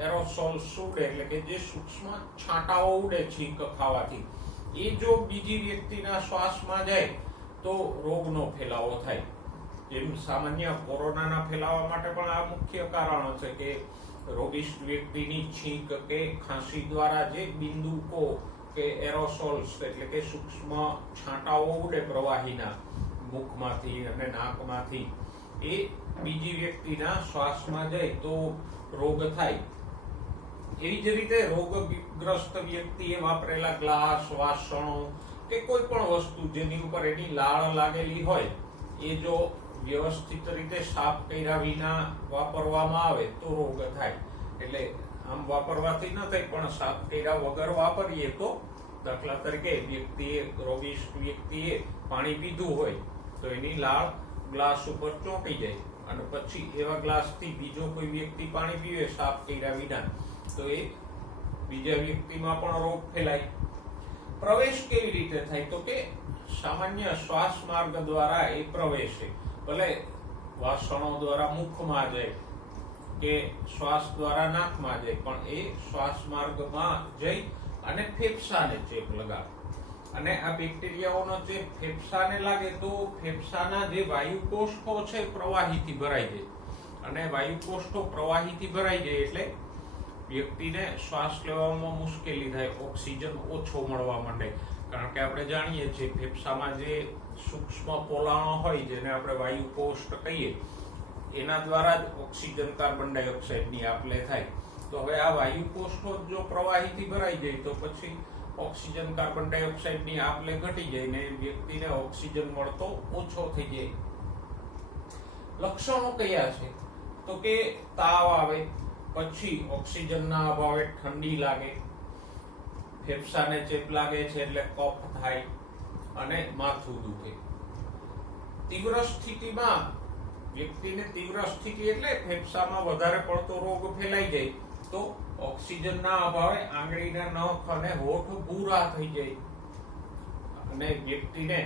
એરોસોલ્સ ઉડે, એટલે કે જે સૂક્ષ્મ છાંટાઓ ઉડે છીંક ખાવાથી, એ જો બીજી વ્યક્તિના શ્વાસમાં જાય તો રોગનો ફેલાવો થાય. જેમ સામાન્ય કોરોનાના ફેલાવા માટે પણ આ મુખ્ય કારણો છે કે રોગિષ્ટ વ્યક્તિની છીંક કે ખાંસી દ્વારા જે બિંદુકો કે એરોસોલ્સ એટલે કે સૂક્ષ્મ છાંટાઓ ઉડે પ્રવાહીના મુખમાંથી અને નાકમાંથી, એ બીજી વ્યક્તિના શ્વાસમાં જાય તો રોગ થાય. એવી જ રીતે રોગગ્રસ્ત વ્યક્તિએ વાપરેલા ગ્લાસ, વાસણો કે કોઈ પણ વસ્તુ જેની ઉપર એની લાળ લાગેલી હોય એ જો વ્યવસ્થિત રીતે સાફ કર્યા વિના વાપરવામાં આવે તો રોગ થાય. એટલે આમ વાપરવાથી ન થાય, પણ સાફ કર્યા વગર વાપરીએ તો, દાખલા તરીકે રોગિષ્ટ વ્યક્તિએ પાણી પીધું હોય તો એની લાળ ગ્લાસ ઉપર ચોંટી જાય અને પછી એવા ગ્લાસથી બીજો કોઈ વ્યક્તિ પાણી પીવે સાફ કર્યા વિના તો એ બીજા વ્યક્તિમાં પણ રોગ ફેલાય. પ્રવેશ કેવી રીતે થાય? તો કે સામાન્ય શ્વાસ માર્ગ દ્વારા એ પ્રવેશે. ભલે વાસણો દ્વારા મુખમાં જાય કે શ્વાસ દ્વારા નાકમાં જાય, પણ એ શ્વાસ માર્ગમાં જઈ અને ફેફસાને ચેપ લગાવે. અને આ બેક્ટેરિયાઓનો ચેપ ફેફસાને લાગે તો ફેફસાના જે વાયુકોષ્ઠો છે પ્રવાહીથી ભરાઈ જાય, અને વાયુકોષ્ઠો પ્રવાહીથી ભરાઈ જાય એટલે વ્યક્તિને શ્વાસ લેવામાં મુશ્કેલી થાય, ઓક્સિજન ઓછો મળવા માંડે. કારણ કે આપણે જાણીએ છીએ ફેફસામાં જે સૂક્ષ્મ પોલાણો હોય જેને આપણે વાયુકોષ્ઠ કહીએ, એના દ્વારા જ ઓક્સિજન, કાર્બન ડાયોક્સાઇડની આપ-લે થાય. તો હવે આ વાયુકોષ્ઠો જો પ્રવાહીથી ભરાઈ જાય તો પછી ઓક્સિજન, કાર્બન ડાયોક્સાઇડની આપ-લે ઘટી જાય ને વ્યક્તિને ઓક્સિજન મળતો ઓછો થઈ જાય. લક્ષણો કયા છે? તો કે તાવ આવે, પછી ઓક્સિજનના અભાવે ઠંડી લાગે, ફેફસાને ચેપ લાગે છે એટલે કફ થાય અને માથું દુખે. તીવ્ર સ્થિતિમાં વ્યક્તિને તીવ્ર સ્થિતિ એટલે ફેફસામાં વધારે પડતો રોગ ફેલાઈ જાય તો ઓક્સિજનના અભાવે આંગળીના નખ અને હોઠ ભૂરા થઈ જાય અને વ્યક્તિને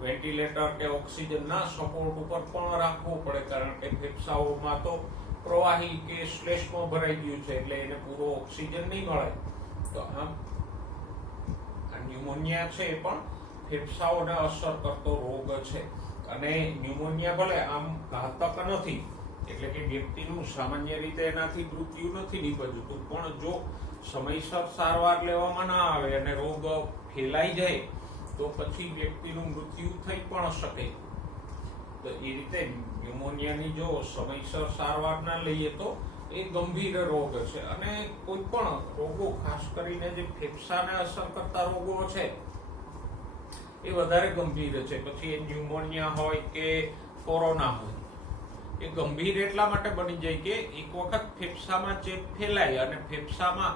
વેન્ટિલેટર કે ઓક્સિજનના સપોર્ટ ઉપર પણ રાખવું પડે, કારણ કે ફેફસાઓમાં તો પ્રવાહી કે શ્લેષ્મા ભરાઈ ગયું છે એટલે એને પૂરો ઓક્સિજન નહીં મળે. તો આમ ન્યુમોનિયા છે એ પણ ફેફસાઓને અસર કરતો રોગ છે. અને ન્યુમોનિયા ભલે આમ ઘાતક નથી, એટલે કે વ્યક્તિનું સામાન્ય રીતે એનાથી મૃત્યુ નથી નીપજતું, પણ જો સમયસર સારવાર લેવામાં ના આવે અને રોગ ફેલાઈ જાય તો પછી વ્યક્તિનું મૃત્યુ થઈ પણ શકે. તો એ રીતે ન્યુમોનિયાની જો સમયસર સારવાર ના લઈએ તો એ ગંભીર રોગ છે. અને કોઈ પણ રોગો, ખાસ કરીને જે ફેફસાને અસર કરતા રોગો છે એ વધારે ગંભીર છે. પછી એ ન્યુમોનિયા હોય કે કોરોના હોય, એ ગંભીર એટલા માટે બની જાય કે એક વખત ફેફસામાં ચેપ ફેલાય અને ફેફસામાં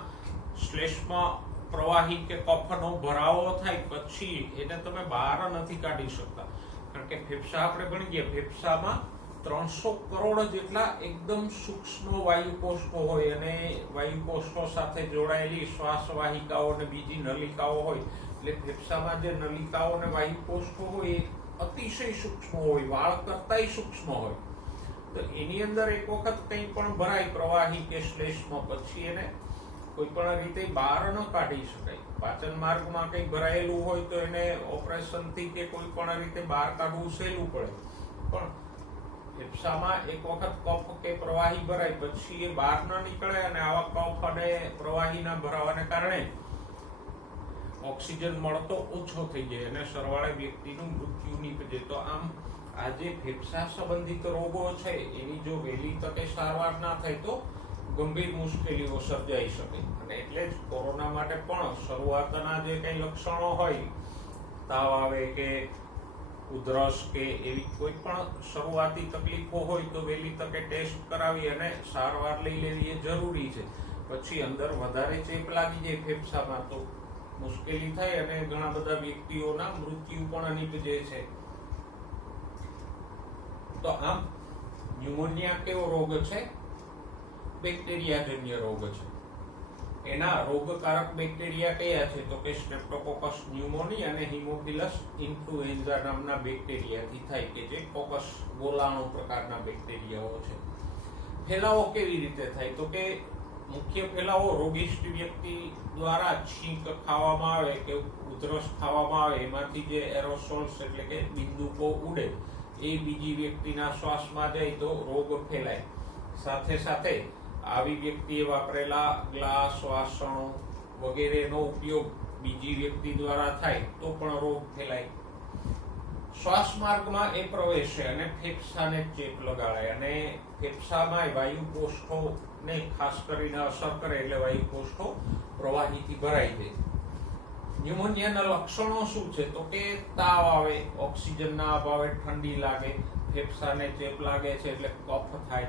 શ્લેષ્મા પ્રવાહી કે કફનો ભરાવો થાય પછી એને તમે બહાર નથી કાઢી શકતા. કારણ કે ફેફસા આપણે ભણી ગયા, ફેફસામાં 300 કરોડ જેટલા એકદમ સૂક્ષ્મ વાયુકોષ્ઠો હોય અને વાયુકોષ્ઠો સાથે જોડાયેલી શ્વાસવાહિકાઓ અને બીજી નલિકાઓ હોય. એટલે ફેફસામાં જે નલિકાઓ અને વાયુકોષ્ઠો હોય એ અતિશય સૂક્ષ્મ હોય, વાળ કરતાંય સૂક્ષ્મ હોય. તો એની અંદર એક વખત કંઈ પણ ભરાય પ્રવાહી કે શ્લેષ્મા પછી એને કોઈ પણ રીતે બહાર ન કાઢી શકાય. પાચન માર્ગમાં કંઈ ભરાયેલું હોય તો એને ઓપરેશનથી કે કોઈ પણ રીતે બહાર કાઢવું સહેલું પડે, પણ ફેફસામાં એક વખત કફ કે પ્રવાહી ભરાય પછી એ બહાર ન નીકળે અને આવા કફ અને પ્રવાહીના ભરાવાને કારણે ઓક્સિજન મળતો ઓછો થઈ જાય અને સરવાળે વ્યક્તિનું મૃત્યુ નીપજે. તો આમ આ જે ફેફસા સંબંધિત રોગો છે એની જો વહેલી તકે સારવાર ના થાય તો ગંભીર મુશ્કેલીઓ સર્જાઈ શકે. અને એટલે જ કોરોના માટે પણ શરૂઆતના જે કંઈ લક્ષણો હોય, તાવ આવે કે ઉધરસ કે એવી કોઈ પણ શરૂઆતી તકલીફો હોય તો વહેલી તકે ટેસ્ટ કરાવી અને સારવાર લઈ લેવી એ જરૂરી છે. પછી અંદર વધારે ચેપ લાગી જાય ફેફસામાં તો મુશ્કેલી થાય અને ઘણા બધા વ્યક્તિઓના મૃત્યુ પણ નીપજે છે. તો આમ ન્યુમોનિયા કેવો રોગ છે? બેક્ટેરિયાજન્ય રોગ છે. એના રોગકારક બેક્ટેરિયા કયા છે? તો કે સ્ટ્રેપ્ટોકોકસ ન્યુમોની અને હિમોફિલસ ઇન્ફ્લુએન્ઝા નામના બેક્ટેરિયાથી થાય, કે જે કોકસ ગોલાણુ પ્રકારના બેક્ટેરિયાઓ છે. ફેલાવો કેવી રીતે થાય? તો કે મુખ્ય ફેલાવો રોગિષ્ટ વ્યક્તિ દ્વારા છીંક ખાવામાં આવે કે ઉધરસ ખાવામાં આવે એમાંથી જે એરોસોલ્સ એટલે કે બિંદુકો ઉડે એ બીજી વ્યક્તિના શ્વાસમાં જાય તો રોગ ફેલાય. સાથે સાથે આવી વ્યક્તિએ વાપરેલા ગ્લાસ, વાસણો વગેરેનો ઉપયોગ બીજી વ્યક્તિ દ્વારા થાય તો પણ રોગ ફેલાય. શ્વાસ માર્ગમાં એ પ્રવેશે અને ફેફસાને ચેપ લગાડે અને ફેફસામાં વાયુ કોષોને ખાસ કરીને અસર કરે એટલે વાયુ કોષો પ્રવાહીથી ભરાઈ જાય. ન્યુમોનિયાના લક્ષણો શું છે? તો કે તાવ આવે, ઓક્સિજનના અભાવે ઠંડી લાગે, ફેફસાને ચેપ લાગે છે એટલે કફ થાય,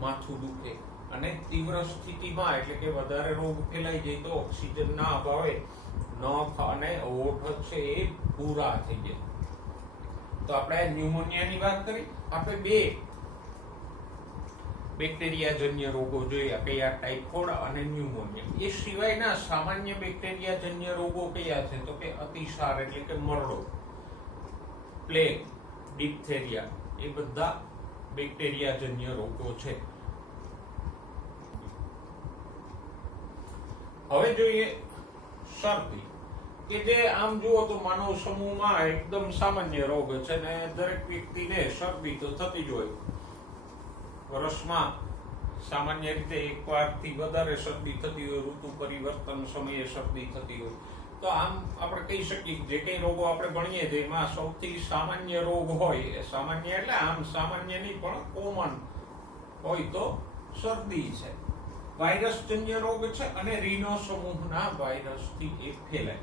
માથું દુખે અને તીવ્ર સ્થિતિમાં એટલે કે વધારે રોગ ફેલાઈ જાય તો ઓક્સિજનના અભાવે નખ અને હોઠ છે એ ભૂરા થઈ જાય. તો આપણે ન્યુમોનિયાની વાત કરી. આપણે બે બેક્ટેરિયાજન્ય રોગો જોયા, કયા? ટાઇફોઇડ અને ન્યુમોનિયા. એ સિવાયના સામાન્ય બેક્ટેરિયાજન્ય રોગો કયા છે? તો કે અતિસાર એટલે કે મરડો, પ્લેગ, ડિપ્થેરિયા એ બધા બેક્ટેરિયાજન્ય રોગો છે. હવે જોઈએ શરદી, કે જે આમ જુઓ તો માનવ સમૂહમાં એકદમ સામાન્ય રોગ છે ને દરેક વ્યક્તિને શરદી તો થતી જ હોય. વર્ષમાં સામાન્ય રીતે એકવારથી વધારે શરદી થતી હોય, ઋતુ પરિવર્તન સમયે શરદી થતી હોય. તો આમ આપણે કહી શકીએ જે કઈ રોગો આપણે ભણીએ છીએ એમાં સૌથી સામાન્ય રોગ હોય, એ સામાન્ય એટલે આમ સામાન્ય નહીં પણ કોમન હોય તો શરદી છે. વાયરસજન્ય રોગ છે અને રીનો સમૂહના વાયરસથી એ ફેલાય.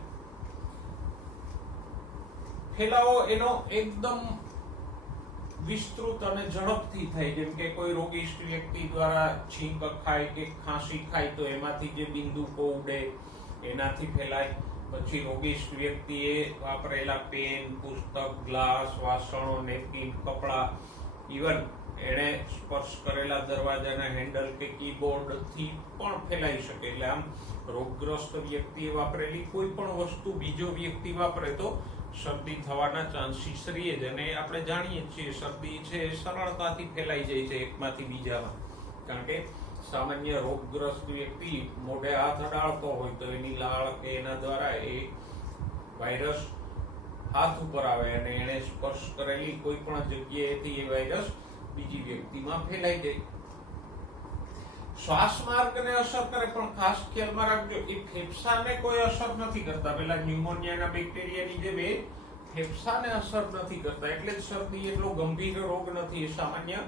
ફેલાવો એનો એકદમ વિસ્તૃત અને ઝડપથી થાય, જેમ કે કોઈ રોગિષ્ટ વ્યક્તિ દ્વારા છીંક ખાય કે ખાંસી ખાય તો એમાંથી જે બિંદુકો ઉડે એનાથી ફેલાય. પછી રોગિષ્ટ વ્યક્તિએ વાપરેલા પેન, પુસ્તક, ગ્લાસ, વાસણો, નેપકિન, કપડા, ઇવન એણે સ્પર્શ કરેલા દરવાજાના હેન્ડલ કે કીબોર્ડથી પણ ફેલાઈ શકે. એટલે આમ રોગગ્રસ્ત વ્યક્તિએ વાપરેલી કોઈ પણ વસ્તુ બીજો વ્યક્તિ વાપરે તો શરદી થવાના ચાન્સીસ રહે છે. અને આપણે જાણીએ છીએ શરદી છે સરળતાથી ફેલાઈ જાય છે એકમાંથી બીજામાં, કારણ કે સામાન્ય રોગગ્રસ્ત વ્યક્તિ મોઢે હાથ અડાડતો હોય તો એની લાળ કે એના દ્વારા એ વાયરસ હાથ ઉપર આવે અને એને સ્પર્શ કરેલી કોઈ પણ જગ્યાએથી એ વાયરસ બીજી વ્યક્તિમાં ફેલાઈ જાય. શ્વાસ માર્ગને અસર કરે પણ ખાસ ખ્યાલમાં રાખજો એ ફેફસાને કોઈ અસર નથી કરતા. પેલા ન્યુમોનિયાના બેક્ટેરિયાની જેમ એ ફેફસાને અસર નથી કરતા, એટલે જ શરદી એટલો ગંભીર રોગ નથી. સામાન્ય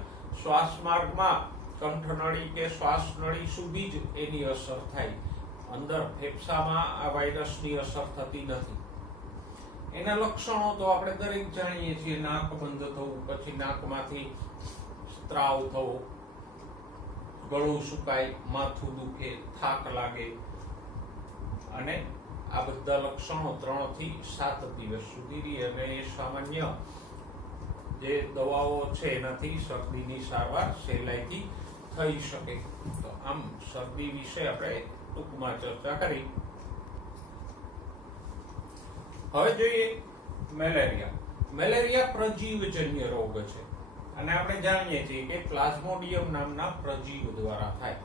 શ્વાસ માર્ગમાં કંઠનળી કે શ્વાસ નળી સુધી જ એની અસર થાય, અંદર ફેફસામાં આ વાયરસની અસર થતી નથી. એના લક્ષણો તો આપણે દરેક જાણીએ છીએ. નાક બંધ થવું, પછી નાકમાંથી સ્ત્રાવ થવો, ગળું સુકાય, માથું દુખે, થાક લાગે અને આ બધા લક્ષણો 3 થી 7 દિવસ સુધી રહે. અને એ સામાન્ય જે દવાઓ છે એનાથી શરદીની સારવાર સહેલાઈથી થઈ શકે. તો આમ શરદી વિશે આપણે ટૂંકમાં ચર્ચા કરી. હવે જોઈએ મેલેરિયા. મેલેરિયા પ્રજીવજન્ય રોગ છે અને આપણે જાણીએ છીએ કે પ્લાઝ્મોડિયમ નામના પ્રજીવ દ્વારા થાય.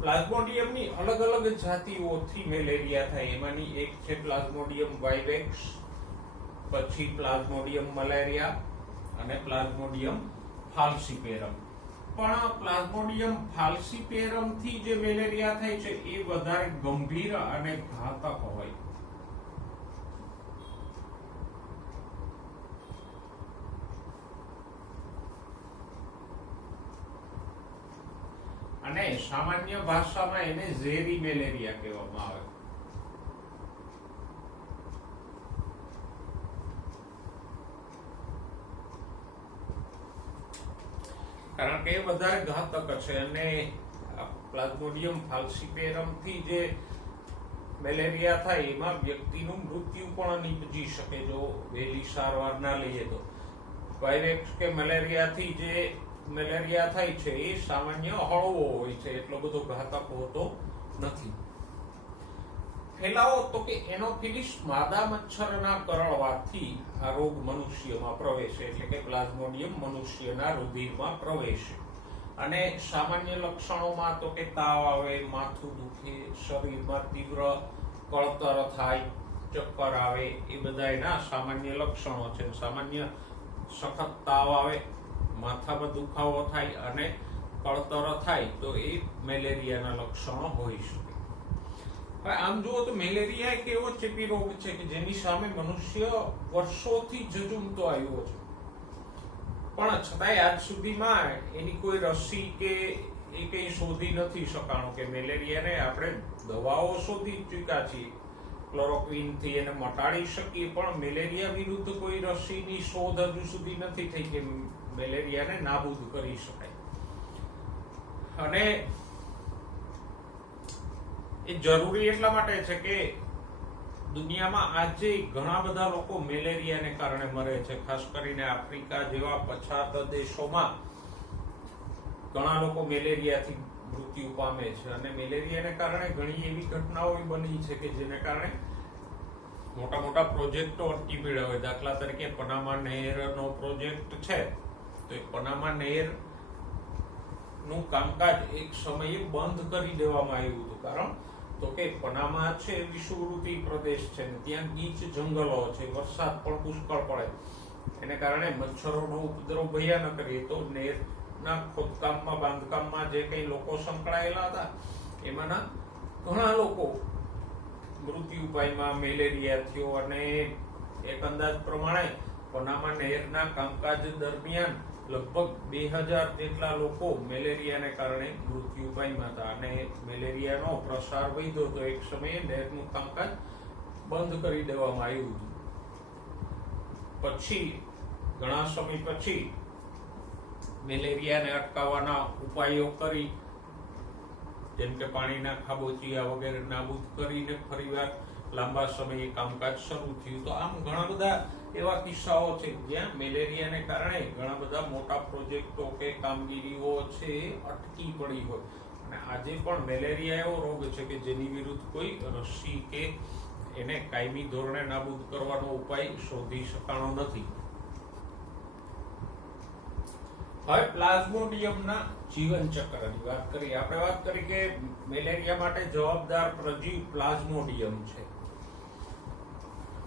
પ્લાઝ્મોડિયમની અલગ અલગ જાતિઓથી મેલેરિયા થાય. એમાંની એક છે પ્લાઝ્મોડિયમ વાઇવેક્સ, પછી પ્લાઝ્મોડિયમ મલેરિયા અને પ્લાઝ્મોડિયમ ફાલ્સીપેરમ. પણ પ્લાઝ્મોડિયમ ફાલ્સીપેરમ થી જે મેલેરિયા થાય છે એ વધારે ગંભીર અને ઘાતક હોય. અને સામાન્ય ભાષામાં એને ઝેરી મેલેરિયા કહેવામાં આવે. કારણ કે એ વધારે ઘાતક છે અને પ્લાઝ્મોડિયમ ફાલ્સિપેરમ થી જે મેલેરિયા થાય એમાં વ્યક્તિનું મૃત્યુ પણ નીપજી શકે જો વહેલી સારવાર ના લઈએ તો. વાયરેક્સ કે મેલેરિયાથી જે મેલેરિયા થાય છે એ સામાન્ય હળવો હોય છે, એટલો બધો ઘાતક હોતો નથી. ફેલાવો તો કે એનોફિલિસ માદા મચ્છરના કરડવાથી આ રોગ મનુષ્યમાં પ્રવેશે, એટલે કે પ્લાઝ્મોડિયમ મનુષ્યના રુધિરમાં પ્રવેશે. અને સામાન્ય લક્ષણોમાં તો કે તાવ આવે, માથું દુખે, શરીરમાં તીવ્ર કળતર થાય, ચક્કર આવે, એ બધા એના સામાન્ય લક્ષણો છે. સામાન્ય સખત તાવ આવે, માથામાં દુખાવો થાય અને કળતર થાય તો એ મેલેરિયાના લક્ષણો હોઈ શકે. હવે આમ જુઓ તો મેલેરિયા એક એવો ચેપી રોગ છે કે જેની સામે મનુષ્ય વર્ષોથી ઝઝૂમતો આવ્યો છે, પણ છતાંય આજ સુધીમાં એની કોઈ રસી કે એ કઈ શોધી નથી શકાણું કે મેલેરિયાને આપણે દવાઓ શોધી ચૂક્યા છીએ, ક્લોરોક્વિનથી એને મટાડી શકીએ, પણ મેલેરિયા વિરુદ્ધ કોઈ રસીની શોધ હજુ સુધી નથી થઈ કે મેલેરિયાને નાબૂદ કરી શકાય. અને એ જરૂરી એટલા માટે છે કે દુનિયામાં આજે ઘણા બધા લોકો મેલેરિયાને કારણે મરે છે. ખાસ કરીને આફ્રિકા જેવા પછાત દેશોમાં ઘણા લોકો મેલેરિયાથી મૃત્યુ પામે છે. અને મેલેરિયાને કારણે ઘણી એવી ઘટનાઓ બની છે કે જેને કારણે મોટા મોટા પ્રોજેક્ટો અટકી પડ્યા હોય. દાખલા તરીકે પનામા નહેરનો પ્રોજેક્ટ છે, તો એ પનામા નહેર નું કામકાજ એક સમયે બંધ કરી દેવામાં આવ્યું હતું. કારણ તો કે પનામા છે વિષુવવૃત્તિ પ્રદેશ છે, ત્યાં ગીચ જંગલો છે, વરસાદ પણ પુષ્કળ પડે, એને કારણે મચ્છરોનો ઉપદ્રવ ભયાનક રહે. તો નહેરના ખોદકામમાં, બાંધકામમાં જે કઈ લોકો સંકળાયેલા હતા એમાંના ઘણા લોકો મૃત્યુ પામ્યા, મેલેરિયા થયો. અને એક અંદાજ પ્રમાણે પનામા નહેરના કામકાજ દરમિયાન લગભગ 2000 જેટલા લોકો મેલેરિયાને કારણે મૃત્યુ પામ્યા હતા. અને મેલેરિયાનો પ્રસાર વધ્યો તો એક સમયે નહેરનું કામકાજ બંધ કરી દેવામાં આવ્યું હતું. પછી ઘણા સમય પછી મેલેરિયાને અટકાવવાના ઉપાયો કરી, જેમ કે પાણીના ખાબોચિયા વગેરે નાબૂદ કરીને ફરીવાર લાંબા સમયે કામકાજ શરૂ થયું. તો આમ ઘણા બધા એવા કિસ્સાઓ છે જ્યાં મેલેરિયાને કારણે ઘણા બધા મોટા પ્રોજેક્ટો કે કામગીરીઓ છે અટકી પડી હોય. અને આજે પણ મેલેરિયા એવો રોગ છે કે જેની વિરુદ્ધ કોઈ રસી કે એને કાયમી ધોરણે નાબૂદ કરવાનો ઉપાય શોધી શકાણો નથી. હવે પ્લાઝ્મોડિયમના જીવન ચક્રની વાત કરીએ. આપણે વાત કરી કે મેલેરિયા માટે જવાબદાર પ્રજીવ પ્લાઝ્મોડિયમ છે.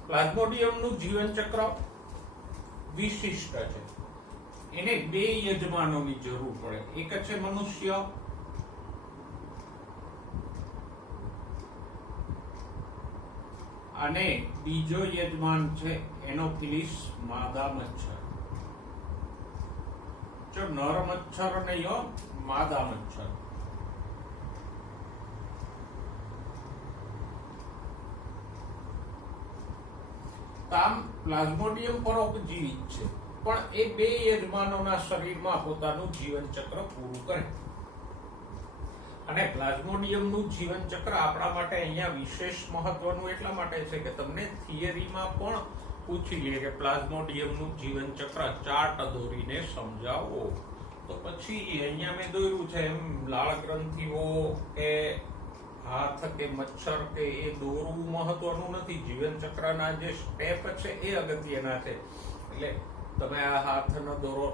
પ્લાઝ્મોડિયમનું જીવન ચક્ર વિશિષ્ટ છે. એને 2 યજમાનોની જરૂર પડે. એક છે મનુષ્ય અને બીજો યજમાન છે એનોફિલિસ માદા મચ્છર. જો નર મચ્છર નહીં, માદા મચ્છર. આમ પ્લાઝ્મોડિયમ પરોપજીવી છે, પણ એ 2 યજમાનોના શરીરમાં પોતાનું જીવન ચક્ર પૂરું કરે. અને પ્લાઝ્મોડિયમનું જીવન ચક્ર આપણા માટે અહીંયા વિશેષ મહત્વનું એટલા માટે છે કે તમને થિયરીમાં પણ પૂછી લે કે પ્લાઝ્મોડિયમનું જીવન ચક્ર ચાર્ટ દોરીને સમજાવો. તો પછી અહીંયા મેં દોર્યું છે એમ લાળ ગ્રંથિઓ કે હાથ કે મચ્છર કે એ દોરવું મહત્વનું નથી. જીવન ચક્રના જે સ્ટેપ છે એ અગત્યના છે. એટલે તમે આ હાથ ન દોરો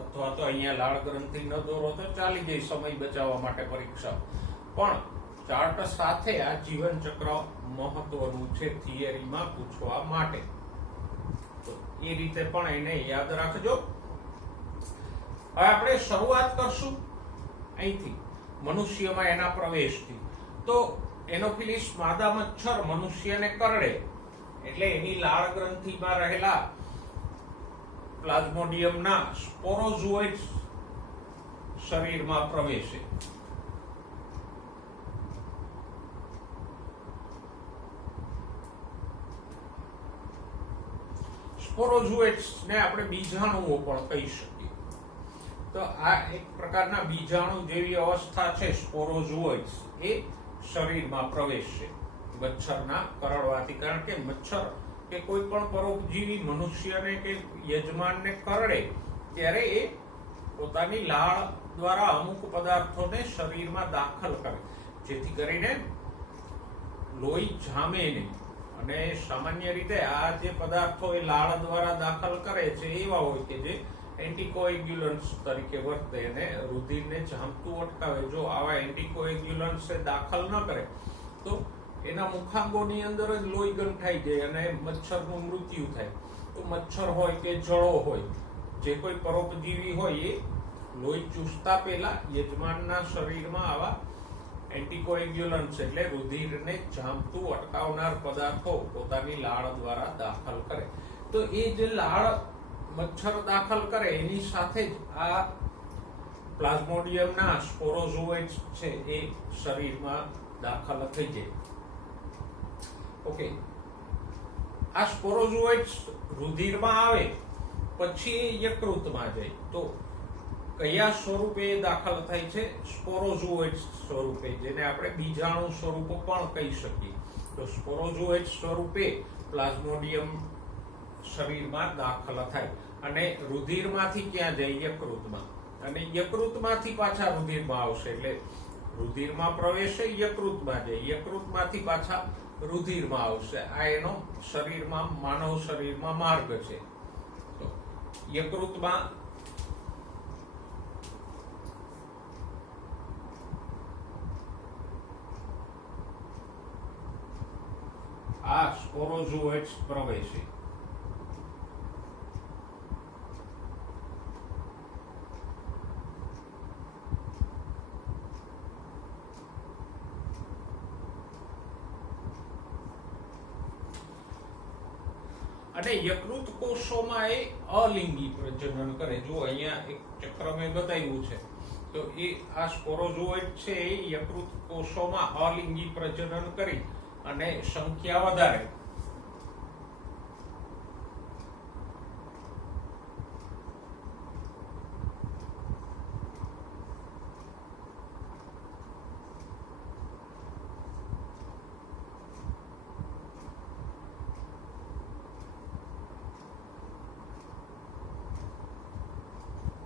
અથવા તો અહીંયા લાળ ગ્રંથિ ન દોરો તો ચાલી જાય સમય બચાવવા માટે પરીક્ષા, પણ ચાર્ટ સાથે આ જીવન ચક્ર મહત્વનું છે થિયરીમાં પૂછવા માટે. તો એ રીતે પણ એને યાદ રાખજો. હવે આપણે શરૂઆત કરશું અહીંથી, મનુષ્યમાં એના પ્રવેશથી. તો એનોફિલિસ માદા મચ્છર મનુષ્યને કરડે એટલે એની લાળ ગ્રંથિમાં રહેલા પ્લાઝ્મોડિયમના સ્પોરોઝોઇટ્સ શરીરમાં પ્રવેશે. સ્પોરોઝોઇટ્સ ને આપણે બીજાણુઓ પણ કહી શકીએ. તો આ એક પ્રકારના બીજાણુ જેવી અવસ્થા છે સ્પોરોઝોઇટ્સ, એ શરીરમાં પ્રવેશશે મચ્છરના કરડવાથી. કારણ કે મચ્છર કે કોઈ પણ પરોપજીવી મનુષ્યને કે યજમાનને કરડે ત્યારે એ પોતાની લાળ દ્વારા અમુક પદાર્થોને શરીરમાં દાખલ કરે, જેથી કરીને લોહી જામે નહીં. અને સામાન્ય રીતે આ જે પદાર્થો એ લાળ દ્વારા દાખલ કરે છે એવા હોય કે જે એન્ટીકોએગ્યુલન્ટ્સ તરીકે વર્તે અને રુધિરને જામતું અટકાવે. જો આવા એન્ટીકોએગ્યુલન્ટ્સ દાખલ ન કરે તો એના મુખાંગોની અંદર જ લોહી ગંઠાઈ જાય અને મચ્છરનું મૃત્યુ થાય. તો મચ્છર હોય કે જળો હોય, જે કોઈ પરોપજીવી હોય, એ લોહી ચૂસતા પહેલા યજમાનના શરીરમાં આવા એન્ટીકોએગ્યુલન્ટ્સ એટલે રુધિરને જામતું અટકાવનાર પદાર્થો પોતાની લાળ દ્વારા દાખલ કરે. તો એ જે લાળ મચ્છર દાખલ કરે એની સાથે જ આ પ્લાઝ્મોડિયમના સ્પોરોઝોઇટ્સ છે એ શરીરમાં દાખલ થઈ જાય. ઓકે, આ સ્પોરોઝોઇટ્સ રુધિરમાં આવે પછી યકૃતમાં જાય. તો કયા સ્વરૂપે દાખલ થાય છે? સ્પોરોઝોઇટ્સ સ્વરૂપે, જેને આપણે બીજાણુ સ્વરૂપ પણ કહી શકીએ. તો સ્પોરોઝોઇટ્સ સ્વરૂપે પ્લાઝ્મોડિયમ શરીરમાં દાખલ થાય અને રુધિરમાંથી ક્યાં જાય? યકૃતમાં. અને યકૃતમાંથી પાછા રુધિરમાં આવશે, એટલે રુધિરમાં પ્રવેશે, યકૃતમાં જાય, યકૃતમાંથી પાછા રુધિરમાં આવશે. આ એનો શરીરમાં, માનવ શરીરમાં માર્ગ છે. તો યકૃતમાં આ સ્પોરોઝોઇટ્સ પ્રવેશે. અને યકૃત કોષોમાં એ અલિંગી પ્રજનન કરે. જો અહીંયા એક ચક્ર મેં બતાવ્યું છે, તો એ આ સ્પોરોઝોઇટ છે એ યકૃત કોષોમાં અલિંગી પ્રજનન કરી અને સંખ્યા વધારે.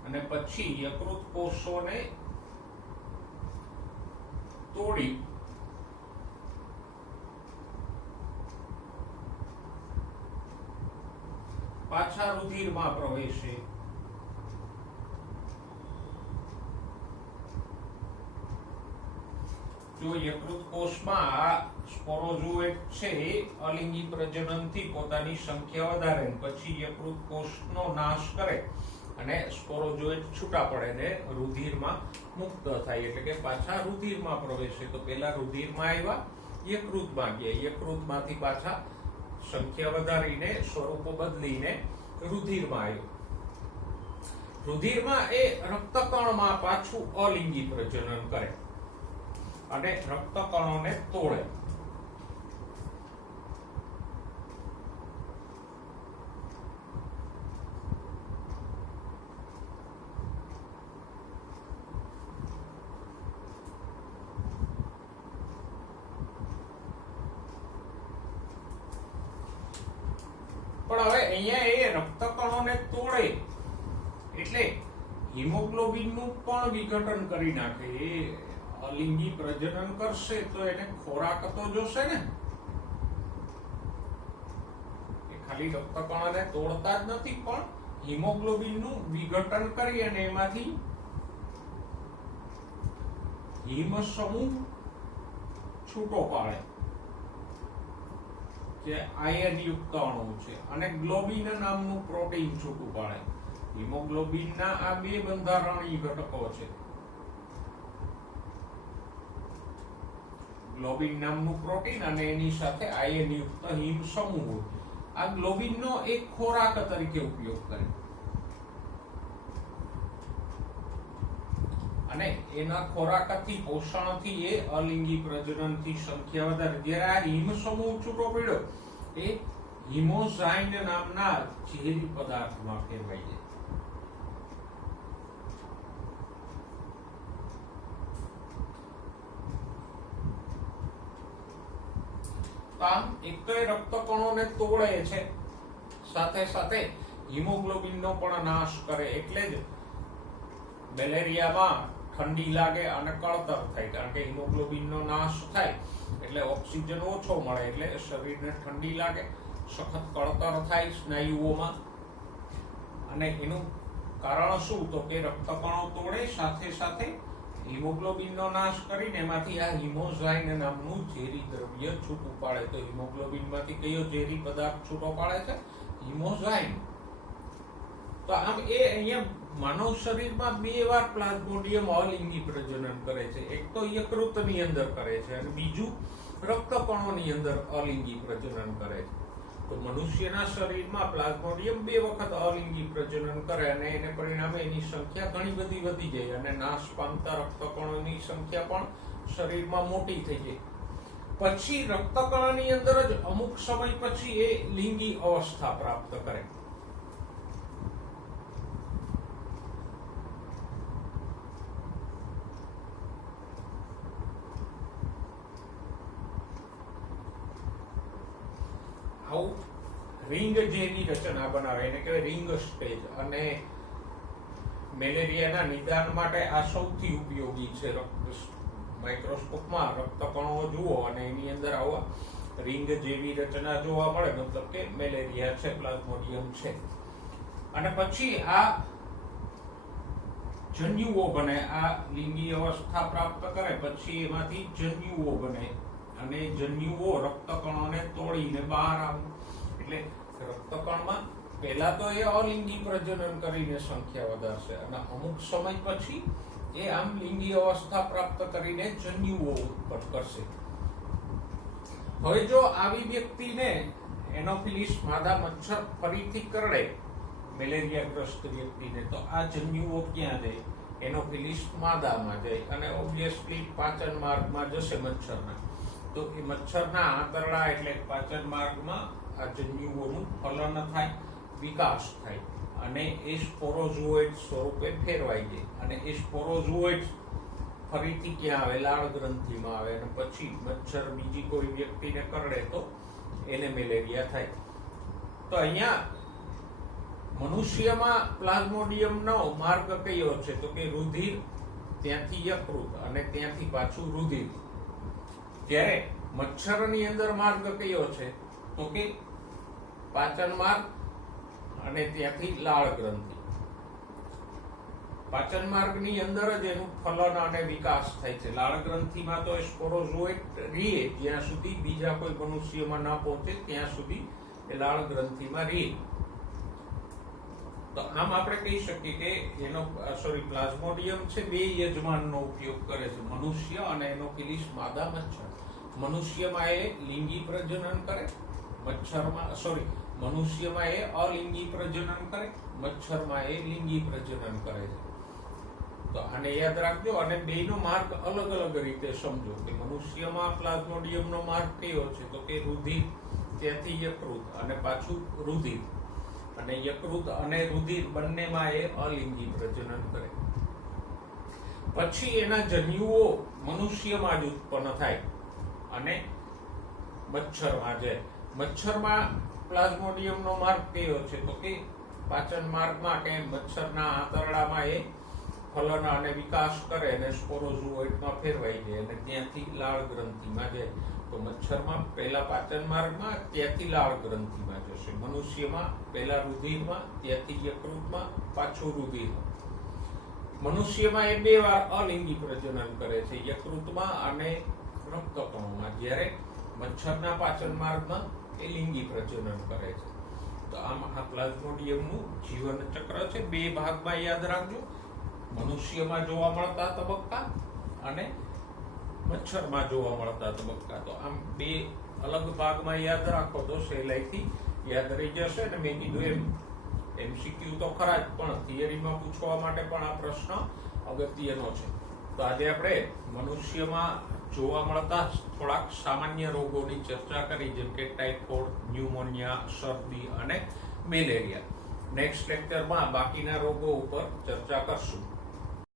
અને પછી યકૃત કોષોને તોડી પાછા રુધિરમાં પ્રવેશે. જો યકૃત કોષમાં આ સ્પોરોઝોઇટ છે એ અલિંગી પ્રજનનથી પોતાની સંખ્યા વધારે પછી યકૃત કોષનો નાશ કરે અને સ્પોરોઝોઇટ છૂટા પડે ને રુધિરમાં મુક્ત થાય, એટલે કે પાછા રુધિરમાં પ્રવેશે. તો પહેલા રુધિરમાં આવ્યા, યકૃતમાં ગયા, યકૃતમાંથી પાછા સંખ્યા વધારીને સ્વરૂપો બદલીને રુધિરમાં આવ્યું. રુધિરમાં એ રક્તકણમાં પાછું અલિંગી પ્રજનન કરે અને રક્તકણોને તોડે. પણ હવે અહીંયા એ રક્તકણોને તોડે એટલે હિમોગ્લોબિનનું પણ વિઘટન કરી નાખે. એ અલિંગી પ્રજનન કરશે તો એને ખોરાક તો જોશે ને. એ ખાલી રક્તકણોને તોડતા જ નથી, પણ હિમોગ્લોબિનનું વિઘટન કરી અને એમાંથી હિમ સમૂહ છૂટો પાડે, જે આયન યુક્ત અણુ છે, અને ગ્લોબિન નામનું પ્રોટીન છૂટું પાડે. હિમોગ્લોબિનના આ બે બંધારણીય ઘટકો છે. ગ્લોબિન નામનું પ્રોટીન અને એની સાથે આયન યુક્ત હિમ સમૂહ. આ ગ્લોબિનનો એક ખોરાક તરીકે ઉપયોગ કરે અને એના ખોરાકથી, પોષણથી એ અલિંગી પ્રજનનથી સંખ્યા વધારે. જ્યારે આ હિમ સમૂહ છૂટો પડ્યો એ હિમોઝાઇન નામના ઝેરી પદાર્થમાં ફેરવાઈ જાય. કામ એક તો એ રક્તકણોને તોડે છે, સાથે સાથે હિમોગ્લોબિનનો પણ નાશ કરે. એટલે જ મેલેરિયામાં ઠંડી લાગે અને કળતર થાય, કારણ કે હિમોગ્લોબિનનો નાશ થાય એટલે ઓક્સિજન ઓછો મળે, એટલે શરીરને ઠંડી લાગે, સખત કળતર થાય સ્નાયુઓમાં. અને એનું કારણ શું? તો કે રક્તકણો તોડે, સાથે સાથે હિમોગ્લોબિનનો નાશ કરીને એમાંથી આ હિમોઝાઇન નામનું ઝેરી દ્રવ્ય છૂટું પાડે. તો હિમોગ્લોબિનમાંથી કયો ઝેરી પદાર્થ છૂટો પાડે છે? હિમોઝાઇન. તો આમ એ અહીંયા માનવ શરીરમાં 2 વાર પ્લાઝ્મોડિયમ અલિંગી પ્રજનન કરે છે. એક તો યકૃતની અંદર કરે છે અને બીજું રક્તકણોની અંદર અલિંગી પ્રજનન કરે છે. તો મનુષ્યના શરીરમાં પ્લાઝ્મોડિયમ 2 વખત અલિંગી પ્રજનન કરે અને એને પરિણામે એની સંખ્યા ઘણી બધી વધી જાય અને નાશ પામતા રક્તકણોની સંખ્યા પણ શરીરમાં મોટી થઈ જાય. પછી રક્તકણની અંદર જ અમુક સમય પછી એ લિંગી અવસ્થા પ્રાપ્ત કરે. રિંગ જેવી રચના બનાવે, એને કહેવાય રિંગ સ્ટેજ. અને મેલેરિયાના નિદાન માટે આ સૌથી ઉપયોગી છે. માઇક્રોસ્કોપમાં રક્તકણો જુઓ અને એની અંદર આવા રિંગ જેવી રચના જોવા મળે, મતલબ કે મેલેરિયા છે, પ્લાઝ્મોડિયમ છે. અને પછી આ જન્યુઓ બને. આ લિંગી અવસ્થા પ્રાપ્ત કરે પછી એમાંથી જન્યુઓ બને અને જન્યુઓ રક્તકણોને તોડીને બહાર આવે. એટલે રક્તકણમાં પહેલા તો એ અલિંગી પ્રજનન કરીને સંખ્યા વધારશે અને અમુક સમય પછી એ આમ લિંગી અવસ્થા પ્રાપ્ત કરીને જન્યુઓ ઉત્પન્ન કરશે. હવે જો આવી વ્યક્તિને એનોફિલિસ માદા મચ્છર ફરીથી કરડે, મેલેરિયાગ્રસ્ત વ્યક્તિને, તો આ જન્યુઓ ક્યાં જાય? એનોફિલિસ માદામાં જાય અને ઓબ્વિયસલી પાચન માર્ગમાં જશે મચ્છરના. તો એ મચ્છરના આંતરડા એટલે પાચન માર્ગમાં આ જન્યુઓનું ફલન થાય, વિકાસ થાય અને એ સ્પોરોઝોઇડ સ્વરૂપે ફેરવાઈ જાય. અને એ સ્પોરોઝોઇડ ફરીથી ક્યાં આવે? લાળ ગ્રંથિમાં આવે અને પછી મચ્છર બીજી કોઈ વ્યક્તિને કરડે તો એને મેલેરિયા થાય. તો અહીંયા મનુષ્યમાં પ્લાઝ્મોડિયમનો માર્ગ કયો છે? તો કે રુધિર, ત્યાંથી યકૃત અને ત્યાંથી પાછું રુધિર. જ્યારે મચ્છરની અંદર માર્ગ કયો છે? તો કે પાચન માર્ગ અને ત્યાંથી લાળ ગ્રંથિ. પાચન માર્ગની અંદર જ એનું ફલન અને વિકાસ થાય છે. લાળ ગ્રંથિમાં તો સ્પોરોઝોઇટ રહે, જ્યાં સુધી બીજા કોઈ મનુષ્યમાં ન પહોંચે ત્યાં સુધી એ લાળ ગ્રંથિમાં રહે. તો આમ આપણે કહી શકીએ કે એનો પ્લાઝ્મોડિયમ છે 2 યજમાનનો ઉપયોગ કરે છે, મનુષ્ય અને એનોફિલિસ માદા મચ્છર. મનુષ્યમાં એ લિંગી પ્રજનન કરે, મનુષ્યમાં એ અલિંગી પ્રજનન કરે, મચ્છરમાં એ લિંગી પ્રજનન કરે છે. તો આને યાદ રાખજો અને બેનો માર્ગ અલગ અલગ રીતે સમજો. કે મનુષ્યમાં પ્લાઝ્મોડિયમનો માર્ગ કયો છે? તો કે રુધિર, ત્યાંથી યકૃત અને પાછું રુધિર. અને યકૃત અને રુધિર બંનેમાં એ અલિંગી પ્રજનન કરે. પછી એના જન્યુઓ મનુષ્યમાં જ ઉત્પન્ન થાય અને મચ્છરમાં જાય. મચ્છરમાં પ્લાઝ્મોડિયમનો માર્ગ કયો છે? તો કે પાચન માર્ગમાં કે મચ્છરના આંતરડામાં એ ફલન અને વિકાસ કરે અને સ્પોરોઝોઇડમાં ફેરવાઈ જાય અને ત્યાંથી લાળ ગ્રંથિમાં જાય. તો મચ્છરમાં પહેલા પાચન માર્ગમાં, ત્યાંથી લાળ ગ્રંથિમાં જશે. મનુષ્યમાં પહેલા રુધિરમાં, ત્યાંથી યકૃતમાં, પાછું રુધિરમાં. મનુષ્યમાં એ 2 વાર અલિંગી પ્રજનન કરે છે, યકૃતમાં અને રક્તકણોમાં. જ્યારે મચ્છરના પાચન માર્ગમાં એ લિંગી પ્રજનન કરે છે. તો આમ આ પ્લાઝ્મોડિયમનું જીવન ચક્ર છે. 2 ભાગમાં યાદ રાખજો, મનુષ્યમાં જોવા મળતા તબક્કા અને મચ્છરમાં જોવા મળતા તબક્કા. તો આમ 2 અલગ ભાગમાં યાદ રાખો તો સહેલાઈથી યાદ રહી જશે. અને મેં કીધું એમ MCQ તો ખરા જ, પણ થિયરીમાં પૂછવા માટે પણ આ પ્રશ્ન અગત્યનો છે. તો આજે આપણે મનુષ્યમાં જોવા મળતા થોડાક સામાન્ય રોગોની ચર્ચા કરી, જેમ કે ટાઇફોઇડ, ન્યુમોનિયા, શરદી અને મેલેરિયા. નેક્સ્ટ લેક્ચરમાં બાકીના રોગો ઉપર ચર્ચા કરશું.